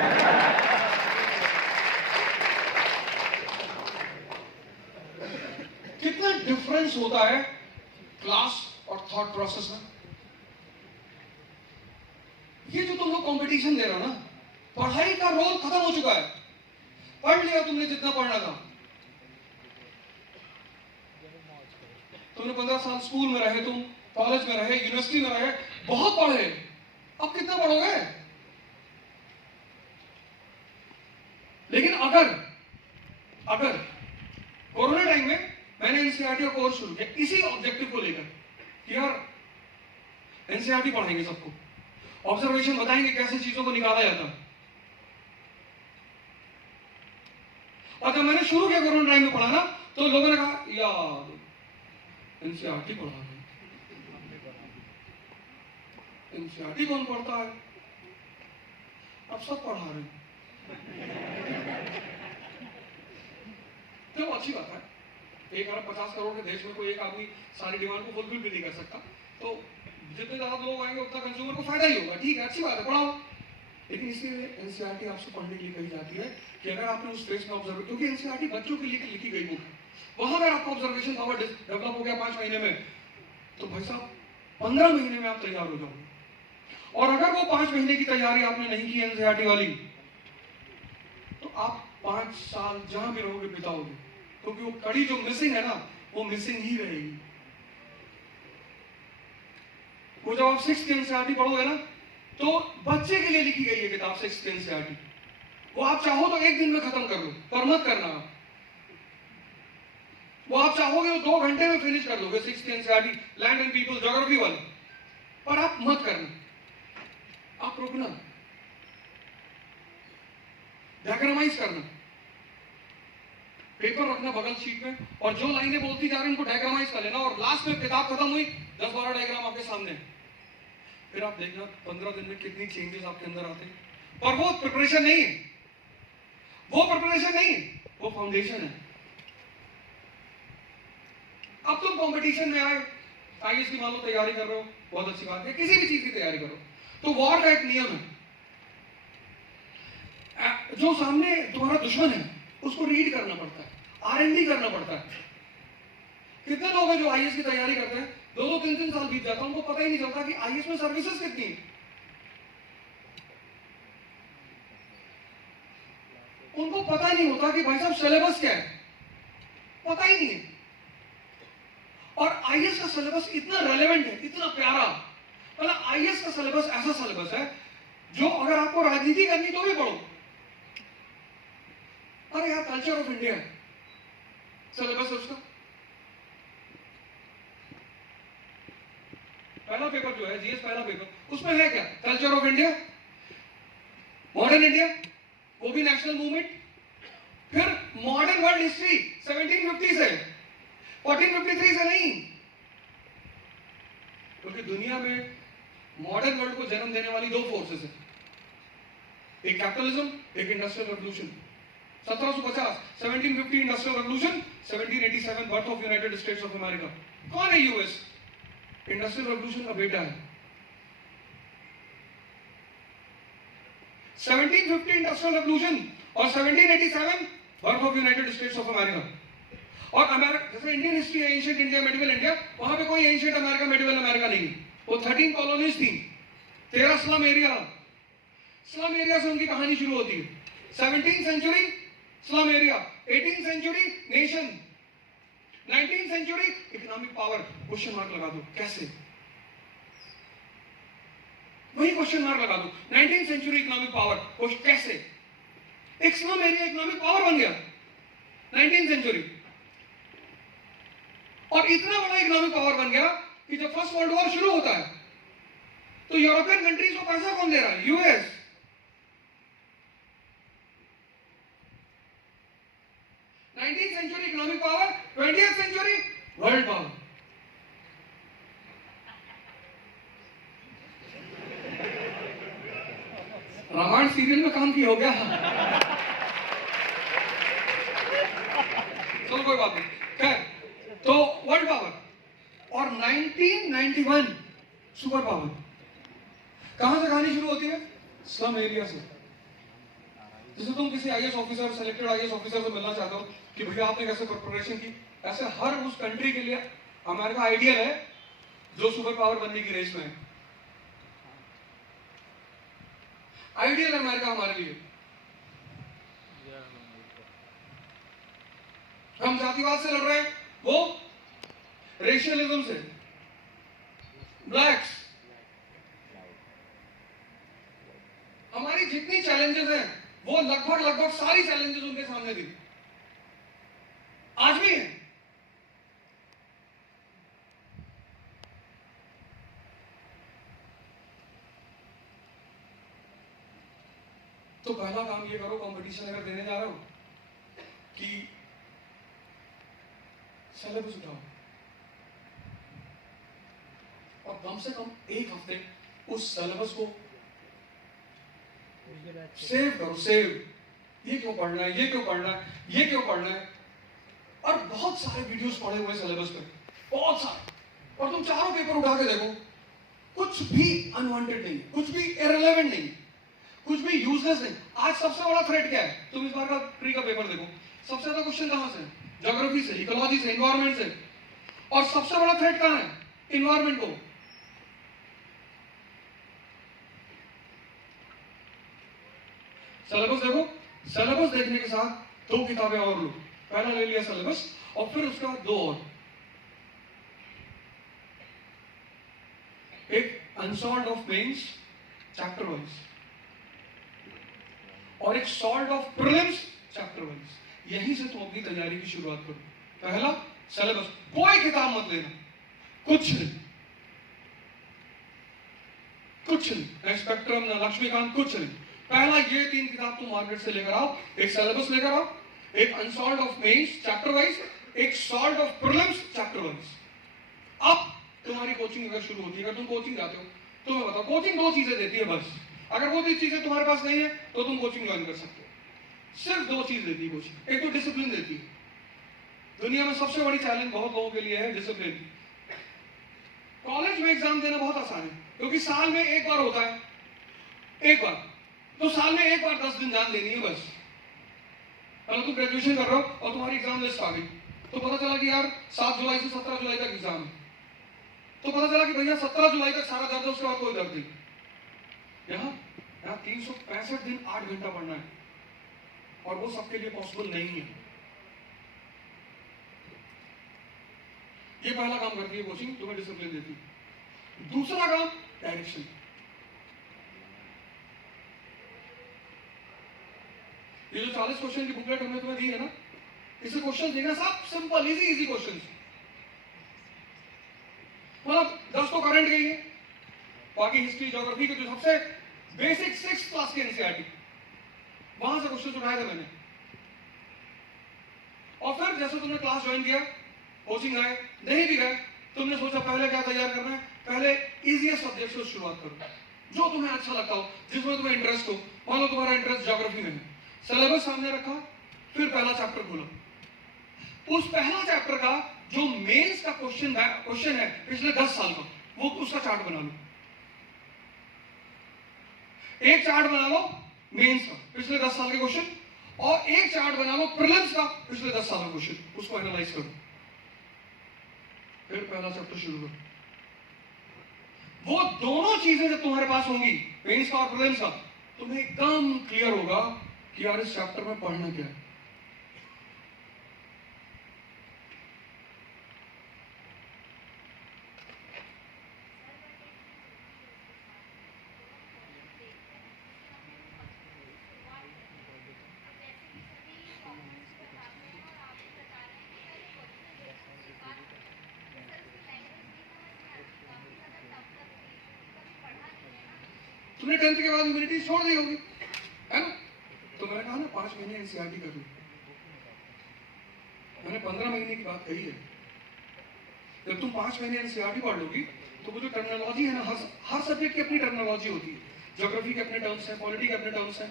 कितना डिफरेंस होता है क्लास और थॉट प्रोसेस में। ये जो तुम लोग कंपटीशन दे रहे हो ना, पढ़ाई का रोल खत्म हो चुका है। पढ़ लिया तुमने जितना पढ़ना था, तुमने 15 साल स्कूल में रहे, तुम कॉलेज में रहे, यूनिवर्सिटी में रहे, बहुत पढ़े, अब कितना पढ़ोगे? लेकिन अगर कोरोना टाइम में मैंने एनसीईआरटी का कोर्स शुरू किया इसी ऑब्जेक्टिव को लेकर कि यार एनसीईआरटी पढ़ाएंगे सबको, ऑब्जर्वेशन बताएंगे कैसे चीजों को निकाला जाता है। और जब मैंने शुरू किया कोरोना टाइम में पढ़ाना, तो लोगों ने कहा यार एनसीईआरटी पढ़ा रहे, एनसीईआरटी कौन पढ़ता है, अब सब पढ़ा रहे हैं। तो अच्छी बात है, 1 अरब 50 करोड़ के देश में कोई एक आदमी सारी डिमांड को फुलफिल भी नहीं कर सकता, तो जितने ज्यादा लोग आएंगे उतना कंज्यूमर को फायदा ही होगा। ठीक है, अच्छी बात है, पढ़ाओ। लेकिन इसलिए एनसीईआरटी आपसे पढ़ने के लिए कही जाती है कि अगर आपने उस फेस में ऑब्जर्व, क्योंकि एनसीईआरटी बच्चों के लिए लिखी गई बुक है, वहां अगर आपका ऑब्जर्वेशन पावर डेवलप हो गया 5 महीने में, तो भाई साहब 15 महीने में आप तैयार हो जाओगे। और अगर वो 5 महीने की तैयारी आपने नहीं की एनसीईआरटी वाली, तो आप 5 साल जहां भी रहोगे बिताओगे, क्योंकि वो कड़ी जो मिसिंग है ना, वो मिसिंग ही रहेगी। वो जब आप 6th एनसीईआरटी पढ़ोगे ना, तो बच्चे के लिए लिखी गई है किताब 6th एनसीईआरटी, वो आप चाहो तो 1 दिन में खत्म कर लो, पर मत करना। वो आप चाहोगे तो 2 घंटे में फिनिश कर लोगे 6th NCERT, land and people, geography वाली, पर आप मत करना, आप रुकना, डायग्रामाइज करना, पेपर रखना बगल शीट में, और जो लाइनें बोलती जा रही हैं उनको डायग्रामाइज कर लेना, और लास्ट में किताब खत्म हुई 10-12 डायग्राम आपके सामने, फिर आप देखना 15 दिन में कितनी चेंजेस आपके अंदर आते हैं। और वो प्रिपरेशन नहीं है, वो प्रिपरेशन नहीं है, वो फाउंडेशन है। अब तुम कंपटीशन में आए, आईएएस की मान लो तैयारी कर रहे हो, बहुत अच्छी बात है, किसी भी चीज की तैयारी करो, तो वॉर का एक नियम है, जो सामने तुम्हारा दुश्मन है उसको रीड करना पड़ता है, आरएनडी करना पड़ता है। कितने लोग हैं जो आईएएस की तैयारी करते हैं, 2-2, 3-3 साल बीत जाता है, उनको पता ही नहीं चलता कि आईएएस में सर्विसेज कितनी है। उनको पता नहीं होता कि भाई साहब सिलेबस क्या है, पता ही नहीं है। और आईएएस का सिलेबस इतना रेलेवेंट है, इतना प्यारा, मतलब आईएएस का सिलेबस ऐसा सिलेबस है जो अगर आपको राजनीति करनी तो भी पढ़ो। अरे यार, कल्चर ऑफ इंडिया सिलेबस है उसका, पहला पेपर जो है जीएस पहला पेपर, उसमें है क्या, culture of India, modern India, वो भी नेशनल मूवमेंट, फिर मॉडर्न वर्ल्ड हिस्ट्री 1750 से, 1453 से नहीं, क्योंकि दुनिया में मॉडर्न वर्ल्ड को जन्म देने वाली 2 फोर्सेस है, एक कैपिटलिज्म, एक industrial revolution. 1750 1750 industrial revolution, 1787 birth of United states of America. कौन है यूएस? इंडस्ट्रियल रेवोल्यूशन का बेटा है। 1750 इंडस्ट्रियल रेवोल्यूशन और 1787 birth of United states of America. और अमेरिका, जैसे इंडियन हिस्ट्री है, एंशिएंट इंडिया, मेडिवल इंडिया, वहां पे कोई एंशिएंट अमेरिका, मेडिवल अमेरिका नहीं, वो 13 कॉलोनीज थी, 13 स्लम एरिया, स्लम एरिया से उनकी कहानी शुरू होती है। 17th century slum area, 18th century nation, 19th century economic power. Question mark लगा दो, कैसे? वही क्वेश्चन मार्क लगा दो, 19th सेंचुरी इकोनॉमिक पावर, कैसे? एक स्लम एरिया इकोनॉमिक पावर बन गया 19th सेंचुरी। और इतना बड़ा इकोनॉमिक पावर बन गया कि जब फर्स्ट वर्ल्ड वॉर शुरू होता है तो यूरोपियन कंट्रीज को पैसा कौन दे रहा है? US. Century economic power, 20th century world power. Ramayan serial में काम किया हो गया। चलो कोई बात नहीं, खैर तो वर्ल्ड पावर और 1991 सुपर पावर। कहां से कहानी शुरू होती है? स्लम एरिया से। जैसे तुम किसी IAS officer, selected IAS officer से मिलना चाहते हो कि भैया आपने कैसे प्रिपरेशन की, ऐसे हर उस कंट्री के लिए अमेरिका आइडियल है जो सुपर पावर बनने की रेस में है। आइडियल है अमेरिका हमारे लिए। हम जातिवाद से लड़ रहे हैं, वो रेशियलिज्म से, ब्लैक्स। हमारी जितनी चैलेंजेस हैं वो लगभग सारी चैलेंजेस उनके सामने थी, आज भी है। तो पहला काम ये करो, कंपटीशन अगर देने जा रहे हो कि सिलेबस उठाओ और कम से कम एक हफ्ते उस सिलेबस को सेव करो। सेव, ये क्यों पढ़ना है, ये क्यों पढ़ना है, ये क्यों पढ़ना है। और बहुत सारे वीडियोस पढ़े हुए सिलेबस पे, बहुत सारे। और तुम चारों पेपर उठा के देखो, कुछ भी अनवांटेड नहीं, कुछ भी इररिलेवेंट नहीं, कुछ भी यूजलेस नहीं। आज सबसे बड़ा थ्रेट क्या है? तुम इस बार का प्री का पेपर देखो, सबसे ज्यादा क्वेश्चन कहां से? ज्योग्राफी से, इकोलॉजी से, एनवायरमेंट से। और सबसे बड़ा थ्रेट कहां है? एनवायरमेंट को। सिलेबस देखो, सिलेबस देखने के साथ दो किताबें और लो। पहला ले लिया सिलेबस और फिर उसके बाद दो और, एक unsolved of mains chapter wise और एक solved of prelims chapter wise. यहीं से तुम अपनी तैयारी की शुरुआत करो। पहला सिलेबस, कोई किताब मत लेना, कुछ नहीं, कुछ नहीं, ना स्पेक्ट्रम ना लक्ष्मीकांत, कुछ नहीं। पहला ये तीन किताब तुम मार्केट से लेकर आओ, एक सिलेबस लेकर आओ, एक unsolved of mains chapter wise, एक solved of prelims chapter wise. अब तुम्हारी कोचिंग अगर शुरू होती है, अगर तुम कोचिंग जाते हो तो मैं बताओ, कोचिंग दो चीजें देती है बस। अगर वो भी चीजें तुम्हारे पास नहीं है तो तुम कोचिंग ज्वाइन कर सकते हो। सिर्फ दो चीज देती है कोचिंग। एक तो डिसिप्लिन देती है। दुनिया में सबसे बड़ी चैलेंज बहुत लोगों के लिए है डिसिप्लिन। कॉलेज में एग्जाम देना बहुत आसान है क्योंकि साल में एक बार होता है, एक बार। तो साल में एक बार 10 दिन जान देनी है बस। अगर तुम ग्रेजुएशन कर रहे हो और तुम्हारी एग्जाम लिस्ट आ गई तो पता चला कि यार 7 जुलाई से 17 जुलाई तक एग्जाम है, तो पता चला कि भैया 17 जुलाई तक सारा दर्द है, उसके बाद कोई दर्द नहीं। यहाँ 365 दिन 8 घंटा पढ़ना है और वो सबके लिए पॉसिबल नहीं है। ये पहला काम करती है कोचिंग, तुम्हें डिसिप्लिन देती है। दूसरा काम डायरेक्शन। ये जो 40 क्वेश्चन की बुकलेट हमने तुम्हें दी है ना, इसे क्वेश्चन देखना, सब सिंपल इजी इजी क्वेश्चन। मतलब 10 तो करंट गई है, बाकी हिस्ट्री ज्योग्राफी के जो सबसे बेसिक 6th क्लास के एनसीईआरटी, वहां से क्वेश्चन उठाए थे मैंने। और फिर जैसे तुमने क्लास ज्वाइन किया, कोचिंग आए, नहीं भी गए, तुमने सोचा पहले क्या तैयार करना है, पहले इजीएस्ट सब्जेक्ट से शुरुआत करो, जो तुम्हें अच्छा लगता हो, जिसमें तुम्हें इंटरेस्ट हो। मान लो तुम्हारा इंटरेस्ट ज्योग्राफी में है, सिलेबस सामने रखा, फिर पहला चैप्टर खोला। उस पहला चैप्टर का जो मेंस का क्वेश्चन है पिछले 10 साल का, वो उसका चार्ट बना लो। एक चार्ट बना लो मेंस का पिछले 10 साल के क्वेश्चन, और एक चार्ट बना लो प्रीलिम्स का पिछले 10 साल का क्वेश्चन, उसको एनालाइज करो, फिर पहला चैप्टर शुरू करो। वो दोनों चीजें जब तुम्हारे पास होंगी, मेंस का और प्रीलिम्स का, तुम्हें एकदम क्लियर होगा कि यार इस चैप्टर में पढ़ना क्या है। तुमने 10th के बाद ह्यूमैनिटीज छोड़ दी होगी, है ना? तो मैंने कहा ना 5 महीने एनसीईआरटी कर लो। मैंने 15 महीने की बात कही है। जब तुम 5 महीने एनसीईआरटी पढ़ लोगी तो वो जो टर्मिनोलॉजी है ना, हर सब्जेक्ट की अपनी टर्मिनोलॉजी होती है। ज्योग्राफी के अपने टर्म्स हैं, पॉलिटी के अपने टर्म्स हैं,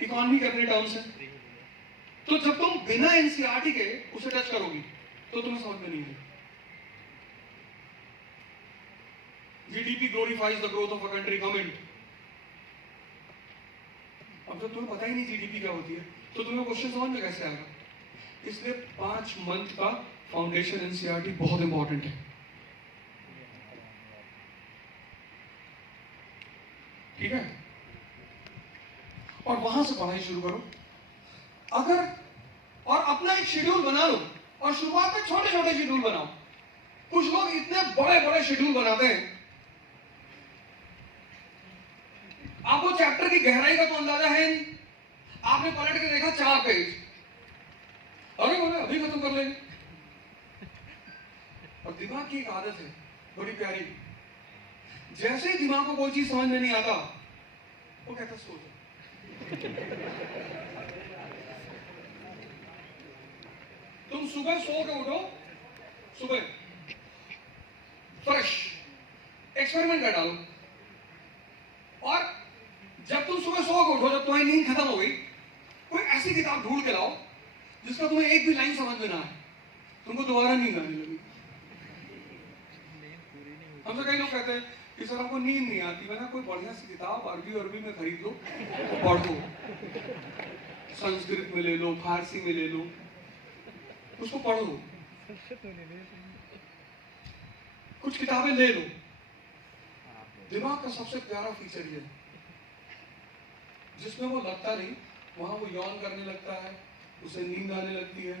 इकोनॉमी के अपने टर्म्स हैं। तो जब तुम बिना एनसीईआरटी के उसे टच करोगी तो तुम्हें समझ में नहीं आएगी। GDP glorifies the growth of a country, comment. अब जब तुम्हें पता ही नहीं जीडीपी क्या होती है तो तुम्हें क्वेश्चन समझ में कैसे आएगा? इसलिए 5 मंथ का फाउंडेशन एनसीईआरटी बहुत इंपॉर्टेंट है। ठीक है? और वहां से पढ़ाई शुरू करो। अगर और अपना एक शेड्यूल बना लो, और शुरुआत में छोटे छोटे शेड्यूल बनाओ। कुछ लोग इतने बड़े बड़े शेड्यूल बनाते हैं, आपको चैप्टर की गहराई का तो अंदाजा है नहीं। आपने पलट के देखा 4 पेज, अरे बोले अभी खत्म कर लेंगे। और दिमाग की एक आदत है बड़ी प्यारी, जैसे ही दिमाग को कोई चीज समझ में नहीं आता वो कहता सो जा। तुम सुबह सो के उठो, सुबह फ्रेश एक्सपेरिमेंट कर डालो, और जब तुम सुबह सो के उठो, जब तुम्हारी नींद खत्म हो गई, कोई ऐसी किताब ढूंढ के लाओ जिसका तुम्हें एक भी लाइन समझ में ना आए, तुमको दोबारा नींद आने लगी। हमसे कई लोग कहते हैं कि सर हमको नींद नहीं आती। मैंने कोई बढ़िया सी किताब अरबी में खरीद लो, पढ़ लो, संस्कृत में ले लो, फारसी में ले लो, उसको पढ़ लो। कुछ किताबें ले लो। दिमाग का सबसे प्यारा फीचर ये है, जिसमें वो लगता नहीं वहां वो यौन करने लगता है, उसे नींद आने लगती है।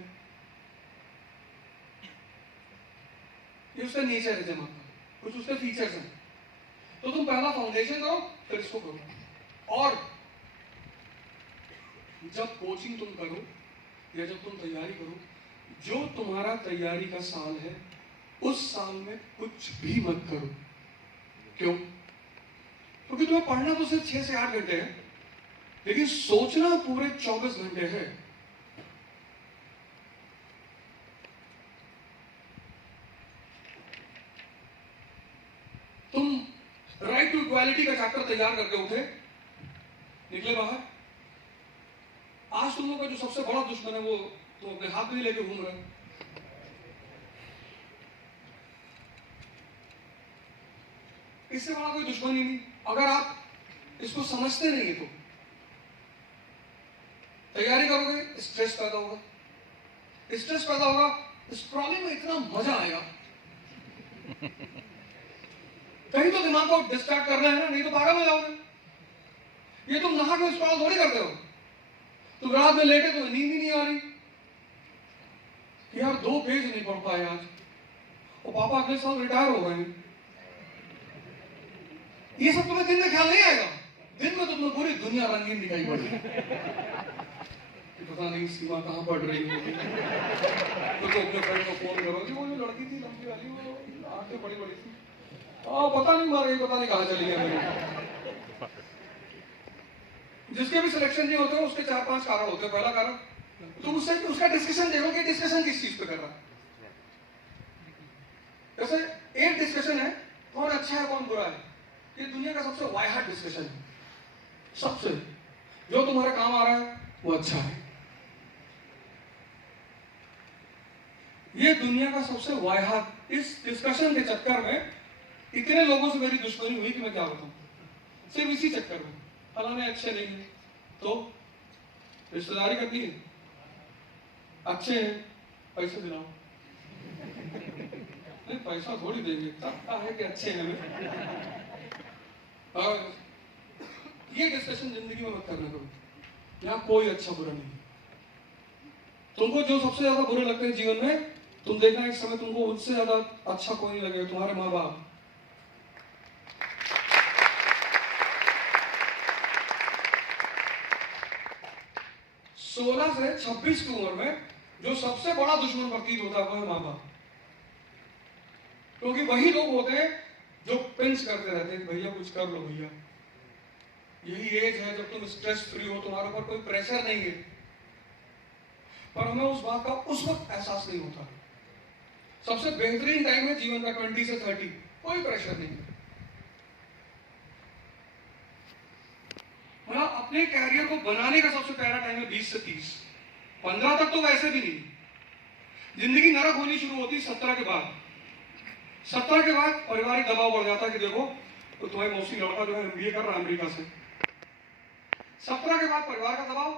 ये उसका नेचर है दिमाग का, कुछ उसके फीचर्स हैं। तो तुम पहला फाउंडेशन करो, फिर इसको करो। और जब कोचिंग तुम करो या जब तुम तैयारी करो, जो तुम्हारा तैयारी का साल है उस साल में कुछ भी मत करो। क्यों? क्योंकि तुम्हें पढ़ना तो सिर्फ 6 से 8 घंटे है, लेकिन सोचना पूरे 24 घंटे है। तुम राइट टू इक्वालिटी का चैप्टर तैयार करके उठे, निकले बाहर, आज तुम लोग का जो सबसे बड़ा दुश्मन है वो तुम अपने हाथ में लेके घूम रहे हो। इससे बड़ा कोई दुश्मन ही नहीं। अगर आप इसको समझते नहीं तो तैयारी करोगे, स्ट्रेस पैदा होगा। स्ट्रेस पैदा होगा, स्क्रॉलिंग में इतना मजा आएगा, कहीं तो दिमाग को डिस्ट्रैक्ट करना है ना, नहीं तो पागल हो जाओगे। ये तुम नहा के स्क्रॉल थोड़ी करते हो, तुम रात में लेटे तो नींद ही नहीं आ रही कि यार 2 पेज नहीं पढ़ पाए आज, और पापा अगले साल रिटायर हो गए। ये सब तुम्हें दिन में ख्याल नहीं आएगा। दिन में तो तुम्हें पूरी दुनिया रंगीन दिखाई पड़ेगी। पता नहीं सीमा कहाँ पढ़ रही होगी, तो अपने फ्रेंड को फोन करोगे, वो जो लड़की थी लंबी वाली, वो आंखें बड़ी बड़ी थी, पता नहीं मर गई, पता नहीं कहाँ चली गई। जिसके भी सिलेक्शन नहीं होते उसके 4-5 कारण होते हैं। पहला कारण, तुम उससे उसका डिस्कशन देखो कि डिस्कशन किस चीज पे कर रहा है। जैसे एक डिस्कशन है कौन अच्छा है कौन बुरा है, ये दुनिया का सबसे वायहार्ड डिस्कशन है। सबसे जो तुम्हारे काम आ रहा है वो अच्छा है। ये दुनिया का सबसे वायहार्ड। इस डिस्कशन के चक्कर में इतने लोगों से मेरी दुश्मनी हुई कि मैं क्या बताऊं, सिर्फ इसी चक्कर में। फलाने अच्छे नहीं है तो रिश्तेदारी करनी है, अच्छे हैं पैसे दिलाओ, नहीं पैसा थोड़ी देंगे, तब क्या है कि अच्छे हैं। और ये डिस्कशन जिंदगी में मत करना करो। यहाँ कोई अच्छा बुरा नहीं। तुमको जो सबसे ज्यादा बुरे लगते हैं जीवन में, तुम देखना इस समय तुमको उससे ज्यादा अच्छा कोई नहीं लगेगा, तुम्हारे माँ बाप। सोलह से 26 की उम्र में जो सबसे बड़ा दुश्मन प्रतीत होता है वो है माँ बाप। क्योंकि वही लोग होते हैं जो पिंच करते रहते हैं, भैया कुछ कर लो भैया, यही एज है जब तुम स्ट्रेस फ्री हो, तुम्हारे ऊपर कोई प्रेशर नहीं है, पर हमें उस बात का उस वक्त एहसास नहीं होता। सबसे बेहतरीन टाइम है जीवन का 20 से 30, कोई प्रेशर नहीं है। मतलब अपने कैरियर को बनाने का सबसे प्यारा टाइम है 20 से 30। 15 तक तो वैसे भी नहीं। जिंदगी नरक होनी शुरू होती 17 के बाद। 17 के बाद पारिवारिक दबाव बढ़ जाता है कि देखो तो तुम्हारी मौसी लड़का जो है MBA कर रहा है अमेरिका से। 17 के बाद परिवार का दबाव,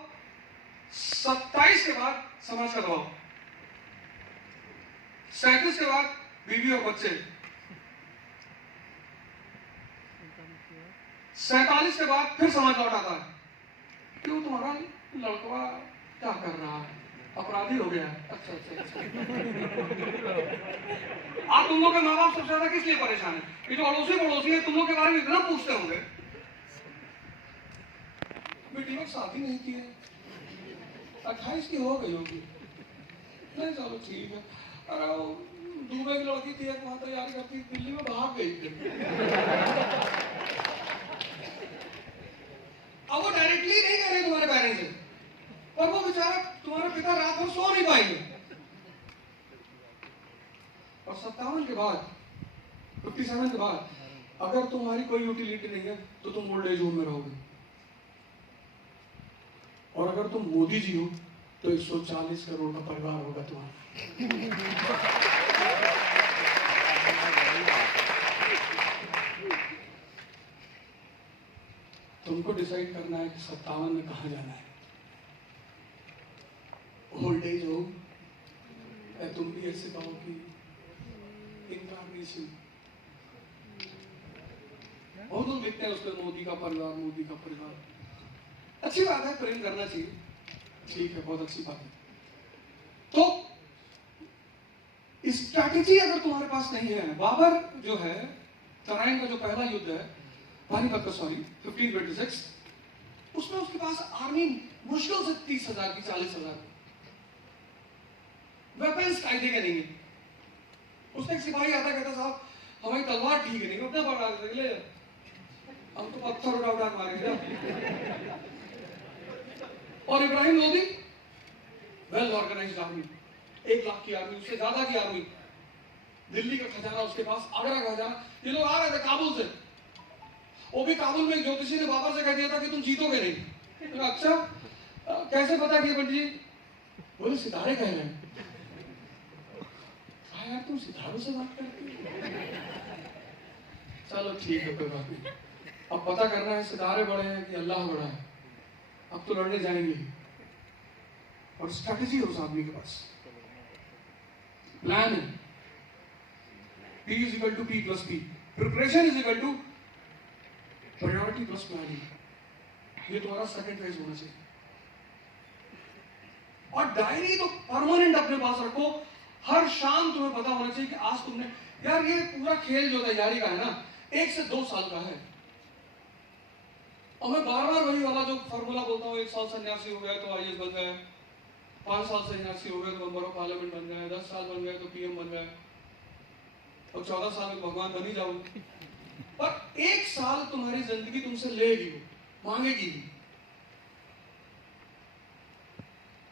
27 के बाद समाज का दबाव, 37 के बाद बीवी और बच्चे, 47 के बाद फिर समाज लौट आता है कि वो तुम्हारा लड़का क्या कर रहा है, अपराधी हो गया है। अच्छा अच्छा अच्छा। आप तुम लोग के माँ बाप सबसे ज्यादा किस लिए परेशान है? ये जो अड़ोसी है तुम लोग के बारे में इतना पूछते होंगे, बेटी लोग शादी नहीं की है, 28 की हो गई होगी, नहीं चलो ठीक है। अरे वो दुबई की लड़की थी, एक वहां तैयारी करती, दिल्ली में भाग गई थी। अब वो डायरेक्टली नहीं कह रहे तुम्हारे पेरेंट्स से, पर वो बेचारा तुम्हारे पिता रात भर सो नहीं पाएंगे। और 57 के बाद, 57 के बाद अगर तुम्हारी कोई यूटिलिटी नहीं है तो तुम ओल्ड एज होम में रहोगे। और अगर तुम मोदी जी हो तो 140 करोड़ का परिवार होगा तुम्हारा। तुमको डिसाइड करना है कि 57 में कहां जाना है, ओल्ड एज हो या तुम भी ऐसे कहो कि इनकार्नेशन। बहुत लोग देखते हैं उसके मोदी का परिवार, मोदी का परिवार। अच्छी बात है, प्रेम करना चाहिए, ठीक है, बहुत अच्छी बात है। तो स्ट्रैटेजी अगर तुम्हारे पास नहीं है, बाबर जो है तराइन का जो पहला युद्ध है पानीपत का, सॉरी 1526, उसमें उसके पास आर्मी मुश्किल से 30,000 की, 40,000 वेपन्स कायदे के नहीं है। उसने एक सिपाही आता कहता साहब हमारी तलवार ठीक है नहीं, अपना बढ़ा देते, ले हम तो पत्थर उठा उठा मारेंगे। और Ibrahim Lodi well organised army, 1 lakh की आर्मी, उससे ज्यादा की आर्मी, दिल्ली का खजाना उसके पास, आगरा का खजाना। ये लोग आ रहे थे काबुल से, वो भी काबुल में ज्योतिषी ने बाबर से कह दिया था कि तुम जीतोगे नहीं। तो अच्छा कैसे पता किया पंडित जी? बोले सितारे कह रहे हैं। यार तुम सितारों से बात करती हो? चलो ठीक है, कोई बात नहीं। अब पता करना है सितारे बड़े हैं कि अल्लाह बड़ा है। अब तो लड़ने जाएंगे और स्ट्रैटेजी है उस आदमी के पास, प्लान है। P is equal to P plus P, preparation is equal to priority plus planning. ये तुम्हारा सेकंड फेज होना चाहिए। और डायरी तो परमानेंट अपने पास रखो, हर शाम तुम्हें पता होना चाहिए कि आज तुमने, यार ये पूरा खेल जो तैयारी का है ना 1 से 2 साल का है। और मैं बार बार वही वाला जो फॉर्मूला बोलता हूँ, 1 साल सन्यासी हो गया तो IAS बन गए, 5 साल सन्यासी हो गए तो मेंबर ऑफ पार्लियामेंट बन गए, 10 साल बन गए तो PM बन गए, और 14 साल में भगवान बन ही जाओगे। पर 1 साल तुम्हारी जिंदगी तुमसे लेगी, मांगेगी,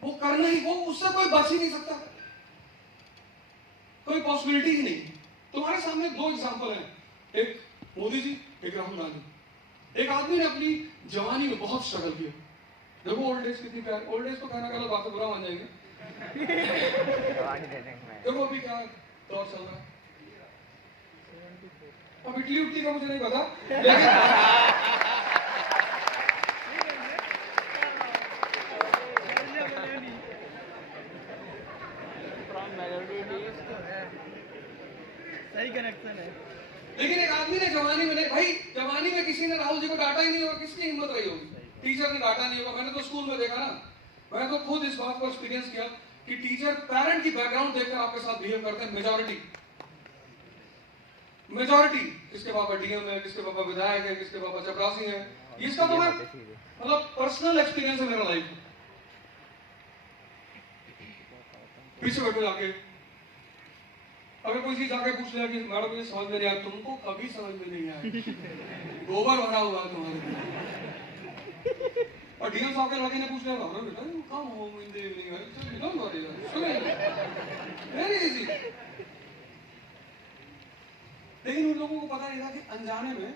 वो करना ही, वो उससे कोई बच ही नहीं सकता, कोई पॉसिबिलिटी ही नहीं। तुम्हारे सामने 2 एग्जांपल हैं, एक मोदी जी, एक राहुल गांधी। एक आदमी ने अपनी जवानी में बहुत स्ट्रगल किया। देखो ओल्ड एज कितनी प्यार, ओल्ड एज तो कहना गलत बात है, बुरा मान जाएंगे। देखो अभी क्या दौर चल रहा है, अब इटली उटली का मुझे नहीं पता, सही कनेक्शन है। लेकिन एक आदमी ने जवानी में नहीं, भाई जवानी में किसी ने राहुल जी को डांटा ही नहीं होगा, किसकी हिम्मत रही होगी? टीचर ने डांटा नहीं होगा। मैंने तो स्कूल में देखा ना, मैं तो खुद इस बात को एक्सपीरियंस किया कि टीचर पेरेंट की बैकग्राउंड देखकर आपके साथ बिहेव करते हैं। मेजॉरिटी किसके पापा DM है, किसके पापा विधायक है, किसके पापा चपरासी है। इसका तो मैं मतलब पर्सनल एक्सपीरियंस है मेरा लाइफ। पीछे बैठो जाके, अगर कोई चीज जाके पूछ लिया कि मैडम ये समझ में नहीं आया, तुमको कभी समझ में नहीं आया, गोबर भरा हुआ है तुम्हारे। और डीएम साहब के लड़के ने पूछ लिया था बेटा you come home in the evening sir you don't worry very easy. लेकिन उन लोगों को पता नहीं था कि अनजाने में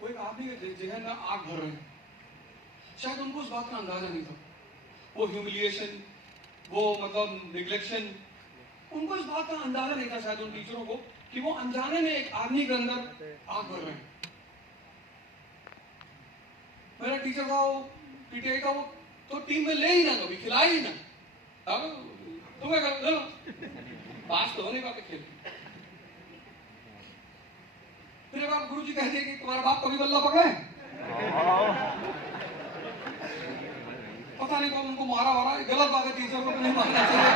वो एक आदमी के जहन में आग भर रहे हैं। शायद उनको उस बात का अंदाजा नहीं था। वो ह्यूमिलिएशन, वो मतलब निग्लेक्शन, उनको इस बात का अंदाजा नहीं था शायद उन टीचरों को कि वो अनजाने में एक आदमी के अंदर आग भर रहे हैं। मेरा टीचर था, वो पीटीआई का, वो तो टीम में ले ही ना, कभी खिलाए ही ना। अब तुम्हें कर पास तो होने पाते खेल। फिर एक बार गुरुजी कहते कि तुम्हारा बाप कभी बल्ला पकड़ा है? पता नहीं कौन उनको मारा वारा, गलत बात है, टीचर को नहीं मारना चाहिए।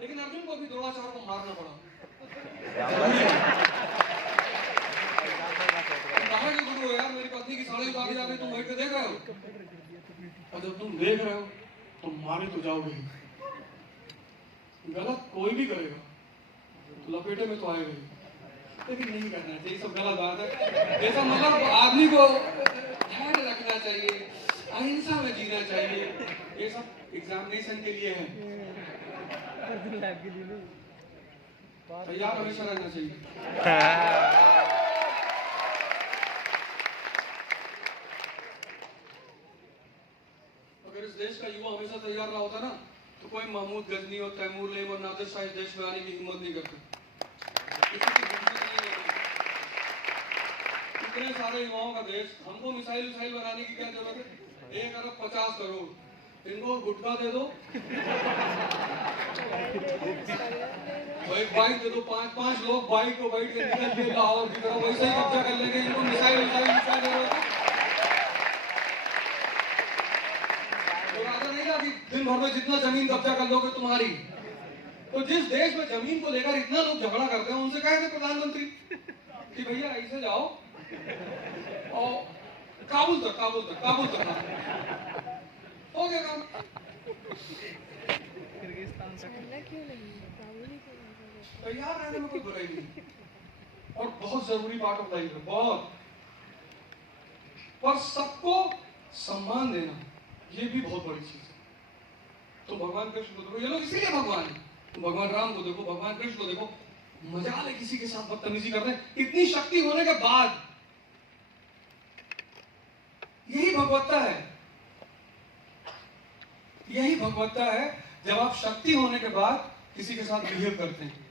लेकिन अर्जुन को भी द्रोणाचार्य को मारना पड़ा। कहा कि गुरु यार मेरी पत्नी की साड़ी उतारी जा रही, तुम बैठ के देख रहे हो, और जब तुम देख रहे हो तुम मारे तो जाओगे। गलत कोई भी करेगा तो लपेटे में तो आएगा ही, लेकिन नहीं करना चाहिए, सब गलत बात है। जैसा मतलब आदमी को ध्यान रखना चाहिए, अहिंसा में जीना चाहिए, ये सब एग्जामिनेशन के लिए है। तैयार हमेशा रहना चाहिए। अगर इस देश का युवा हमेशा तैयार रहा होता ना, तो कोई महमूद गजनी और तैमूर लेम और नादिर शाह इस देश में आने की हिम्मत नहीं करते। इतने सारे युवाओं का देश, हमको मिसाइल बनाने की क्या जरूरत है? 1 अरब 50 करोड़, इनको गुटखा दे दो, एक बाइक दे दो, 5-5 लोग बाइक को बैठ के निकल के लाहौर की तरफ वैसे ही कब्जा कर लेंगे। इनको मिसाइल दिन भर में जितना जमीन कब्जा कर लोगे तुम्हारी। तो जिस देश में जमीन को लेकर इतना लोग झगड़ा करते हैं, उनसे कहे थे प्रधानमंत्री कि भैया ऐसे जाओ और काबुल तक हो गया काम। तैयार रहने में कोई बुराई नहीं, और बहुत जरूरी पार्ट ऑफ लाइफ है, बहुत। पर सबको सम्मान देना ये भी बहुत बड़ी चीज है। तो भगवान कृष्ण को देखो, ये लोग इसीलिए भगवान है। तो भगवान राम को देखो, भगवान कृष्ण को देखो, मजाल है किसी के साथ बदतमीजी करते हैं, इतनी शक्ति होने के बाद। यही भगवत्ता है, यही भगवत्ता है, जब आप शक्ति होने के बाद किसी के साथ बिहेव करते हैं।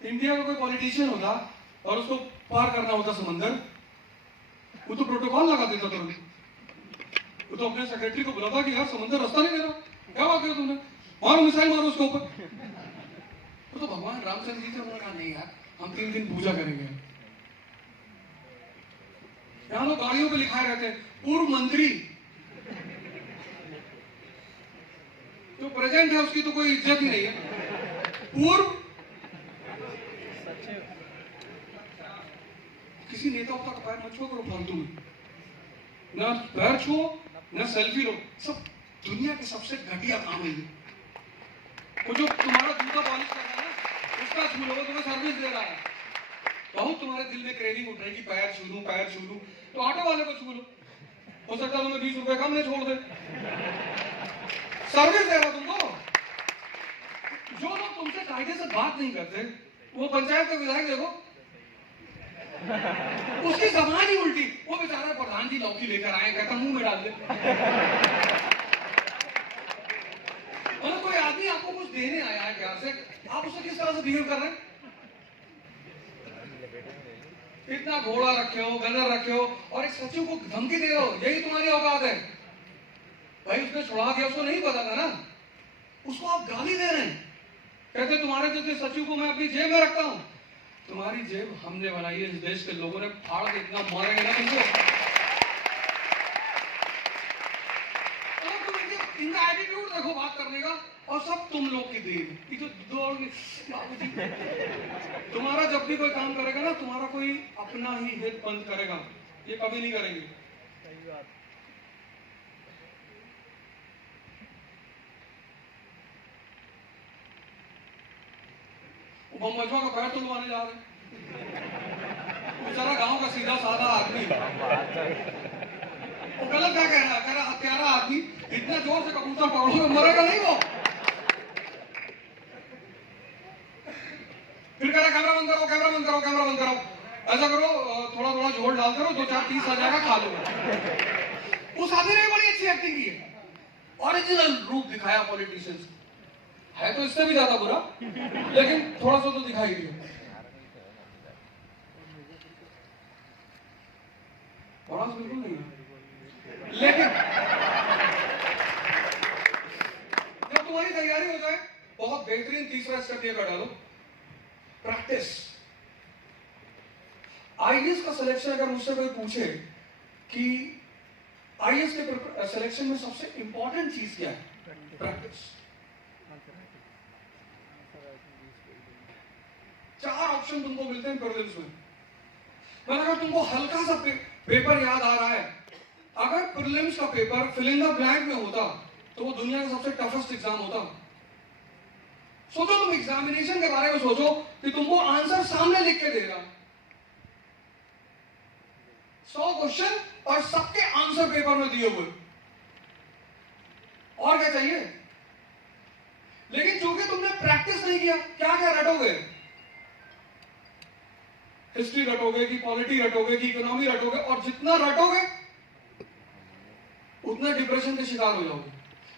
इंडिया का कोई पॉलिटिशियन होता और उसको पार करना होता समंदर, वो तो प्रोटोकॉल लगा देता तुरंत। वो तो अपने सेक्रेटरी को बुलाता कि यार समंदर रास्ता नहीं दे रहा, क्या बात है तुमने, मारो मिसाइल मारो उसके ऊपर। तो भगवान रामचंद्र जी से उन्होंने कहा नहीं यार, हम 3 दिन पूजा करेंगे। यहाँ लोग गाड़ियों पे लिखाए रहते हैं पूर्व मंत्री, जो प्रेजेंट है उसकी तो कोई इज्जत ही नहीं है। पूर्व किसी नेता का पैर मत छुओ करो फालतू में, ना पैर छुओ ना सेल्फी लो, सब दुनिया के सबसे घटिया काम है। वो जो तुम्हारा जूता पॉलिश कर रहा है ना, उसका छू लो, तुम्हें सर्विस दे रहा है। बहुत तुम्हारे दिल में क्रेविंग उठ रही है कि पैर छू लूं, तो ऑटो वाले को छू लो, हो सकता है तुम्हें 20 रुपए कम में छोड़ दे, सर्विस दे रहा तुमको। जो लोग तुमसे कायदे से बात नहीं करते, वो पंचायत का विधायक देखो, उसकी जबान ही उल्टी। वो बेचारा प्रधान जी लौकी लेकर आए, कहता मुंह में डाल दे। मतलब कोई आदमी आपको कुछ देने आया है प्यार से, आप उससे किस तरह से बिहेव कर रहे हैं? इतना घोड़ा रखे हो, गनर रखे हो, और एक सचिव को धमकी दे रहे हो, यही तुम्हारी औकात है? भाई उसने छुड़ा दिया, उसको नहीं पता था ना, उसको आप गाली दे रहे हैं। कहते तुम्हारे जैसे सचिव को मैं अपनी जेब में रखता हूं। तुम्हारी जेब हमने बनाई है, इस देश के लोगों ने फाड़ के इतना मारेंगे ना तुमको। इनका एटीट्यूड देखो बात करने का, और सब तुम लोग की देन। ये जो तुम्हारा जब भी कोई काम करेगा ना, तुम्हारा कोई अपना ही हित बंद करेगा, ये कभी नहीं करेंगे। सही बात। बमबचवा का पैर तुलवाने जा रहे हैं, बेचारा गांव का सीधा साधा आदमी, वो गलत क्या कह रहा हत्यारा आदमी, इतना जोर से कबूतर पकड़ो मरेगा नहीं वो। फिर कह रहा कैमरा बंद करो, कैमरा बंद करो, कैमरा बंद करो, ऐसा करो थोड़ा थोड़ा झोल डाल करो, 2-4-30 आ जाएगा, खा लो। उस आदमी ने बड़ी अच्छी एक्टिंग की है, ओरिजिनल रूप दिखाया पॉलिटिशियंस। है तो इससे भी ज्यादा बुरा, लेकिन थोड़ा सा तो दिखाई दिया। आवाज बिल्कुल नहीं है, लेकिन जब तुम्हारी तैयारी हो जाए, बहुत बेहतरीन तीसरा स्टेप ये कर डालो, प्रैक्टिस। आईएएस का सिलेक्शन अगर मुझसे कोई पूछे कि आईएएस के सिलेक्शन में सबसे इंपॉर्टेंट चीज क्या है, प्रैक्टिस। 4 ऑप्शन तुमको मिलते हैं प्रीलिम्स में। मतलब अगर तुमको हल्का सा पेपर याद आ रहा है, अगर प्रीलिम्स का paper fill in the blank में होता तो वो दुनिया का सबसे टफेस्ट एग्जाम होता। सोचो, तुम एग्जामिनेशन के बारे में सोचो कि तुमको आंसर सामने लिख के देगा, 100 क्वेश्चन और सबके आंसर पेपर में दिए हुए, और क्या चाहिए। लेकिन चूंकि तुमने प्रैक्टिस नहीं किया, क्या क्या रटोगे, हिस्ट्री रटोगे कि पॉलिटी रटोगे कि इकोनॉमी रटोगे, और जितना रटोगे उतना डिप्रेशन के शिकार हो जाओगे,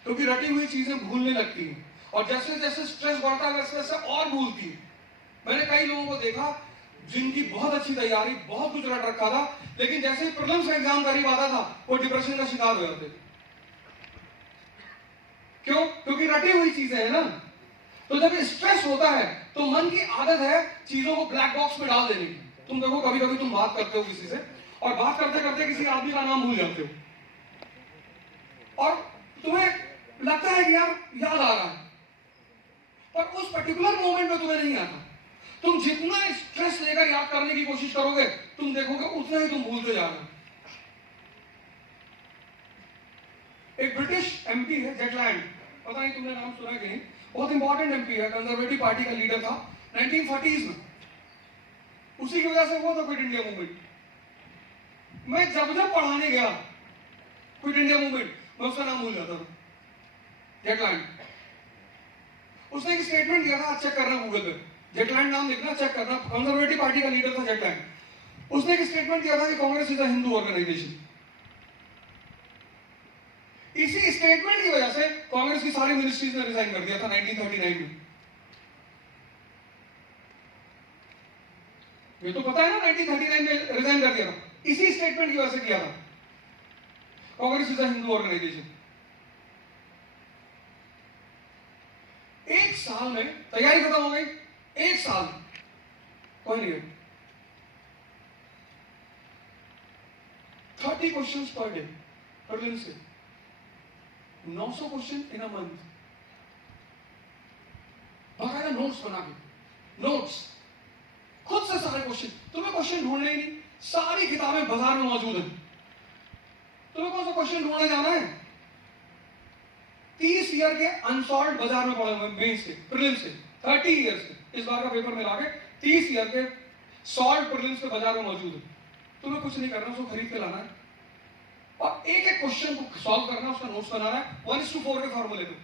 क्योंकि रटी हुई चीजें भूलने लगती हैं, और जैसे जैसे स्ट्रेस बढ़ता है वैसे वैसे और भूलती है। मैंने कई लोगों को देखा जिनकी बहुत अच्छी तैयारी, बहुत कुछ रट रखा था, लेकिन जैसे ही प्रीलिम्स का एग्जाम करीब आता था वो डिप्रेशन का शिकार हो जाते थे। क्यों? क्योंकि रटी हुई चीजें है ना। तो जब स्ट्रेस होता है तो मन की आदत है चीजों को ब्लैक बॉक्स में डाल देने की। तुम देखो, कभी कभी तुम बात करते हो किसी से और बात करते करते किसी आदमी का नाम भूल जाते हो, और तुम्हें लगता है कि यार याद आ रहा है, पर उस पर्टिकुलर मोमेंट में तुम्हें नहीं आता। तुम जितना स्ट्रेस लेकर याद करने की कोशिश करोगे, तुम देखोगे उतना ही तुम भूलते जा रहे हो। एक ब्रिटिश एमपी है जेटलैंड, पता नहीं तुमने नाम सुना कि नहीं, बहुत इंपॉर्टेंट एमपी है, कंजर्वेटिव पार्टी का लीडर था 1940s में। उसी की वजह से हुआ था क्विट इंडिया मूवमेंट। मैं जब जब पढ़ाने गया क्विट इंडिया मूवमेंट, मैं उसका नाम भूल जाता था, जेटलैंड। उसने एक स्टेटमेंट दिया था, चेक करना गूगल पे, जेटलैंड नाम लिखना, चेक करना, कंजर्वेटिव पार्टी का लीडर था जेटलैंड। उसने एक स्टेटमेंट दिया था कि Congress is a Hindu organisation. इसी स्टेटमेंट की वजह से कांग्रेस की सारी मिनिस्ट्रीज ने रिजाइन कर दिया था 1939 में। ये तो पता है ना, 1939 में रिजाइन कर दिया था, इसी स्टेटमेंट की वजह से किया था, Congress is a Hindu organisation. एक साल में तैयारी खत्म हो गई, एक साल कोई नहीं है। 30 क्वेश्चंस पर डे प्रीलिम्स के, 900 क्वेश्चन इन अ मंथ, बाकायदा नोट्स बना के, नोट्स खुद से सारे क्वेश्चन। तुम्हें क्वेश्चन ढूंढने ही नहीं, सारी किताबें बाजार में मौजूद हैं, तुम्हें कौन सा क्वेश्चन ढूंढने जाना है। 30 ईयर के अनसॉल्व बाजार में पड़े हुए, मेंस के, प्रीलिम्स के, 30 ईयर्स के, इस बार का पेपर मिला के 30 ईयर के सॉल्व प्रीलिम्स के बाजार में मौजूद है। तुम्हें कुछ नहीं करना, उसको खरीद के लाना है और एक एक क्वेश्चन को सॉल्व करना, उसका नोट्स बनाना है 1:4 के फॉर्मूले पे।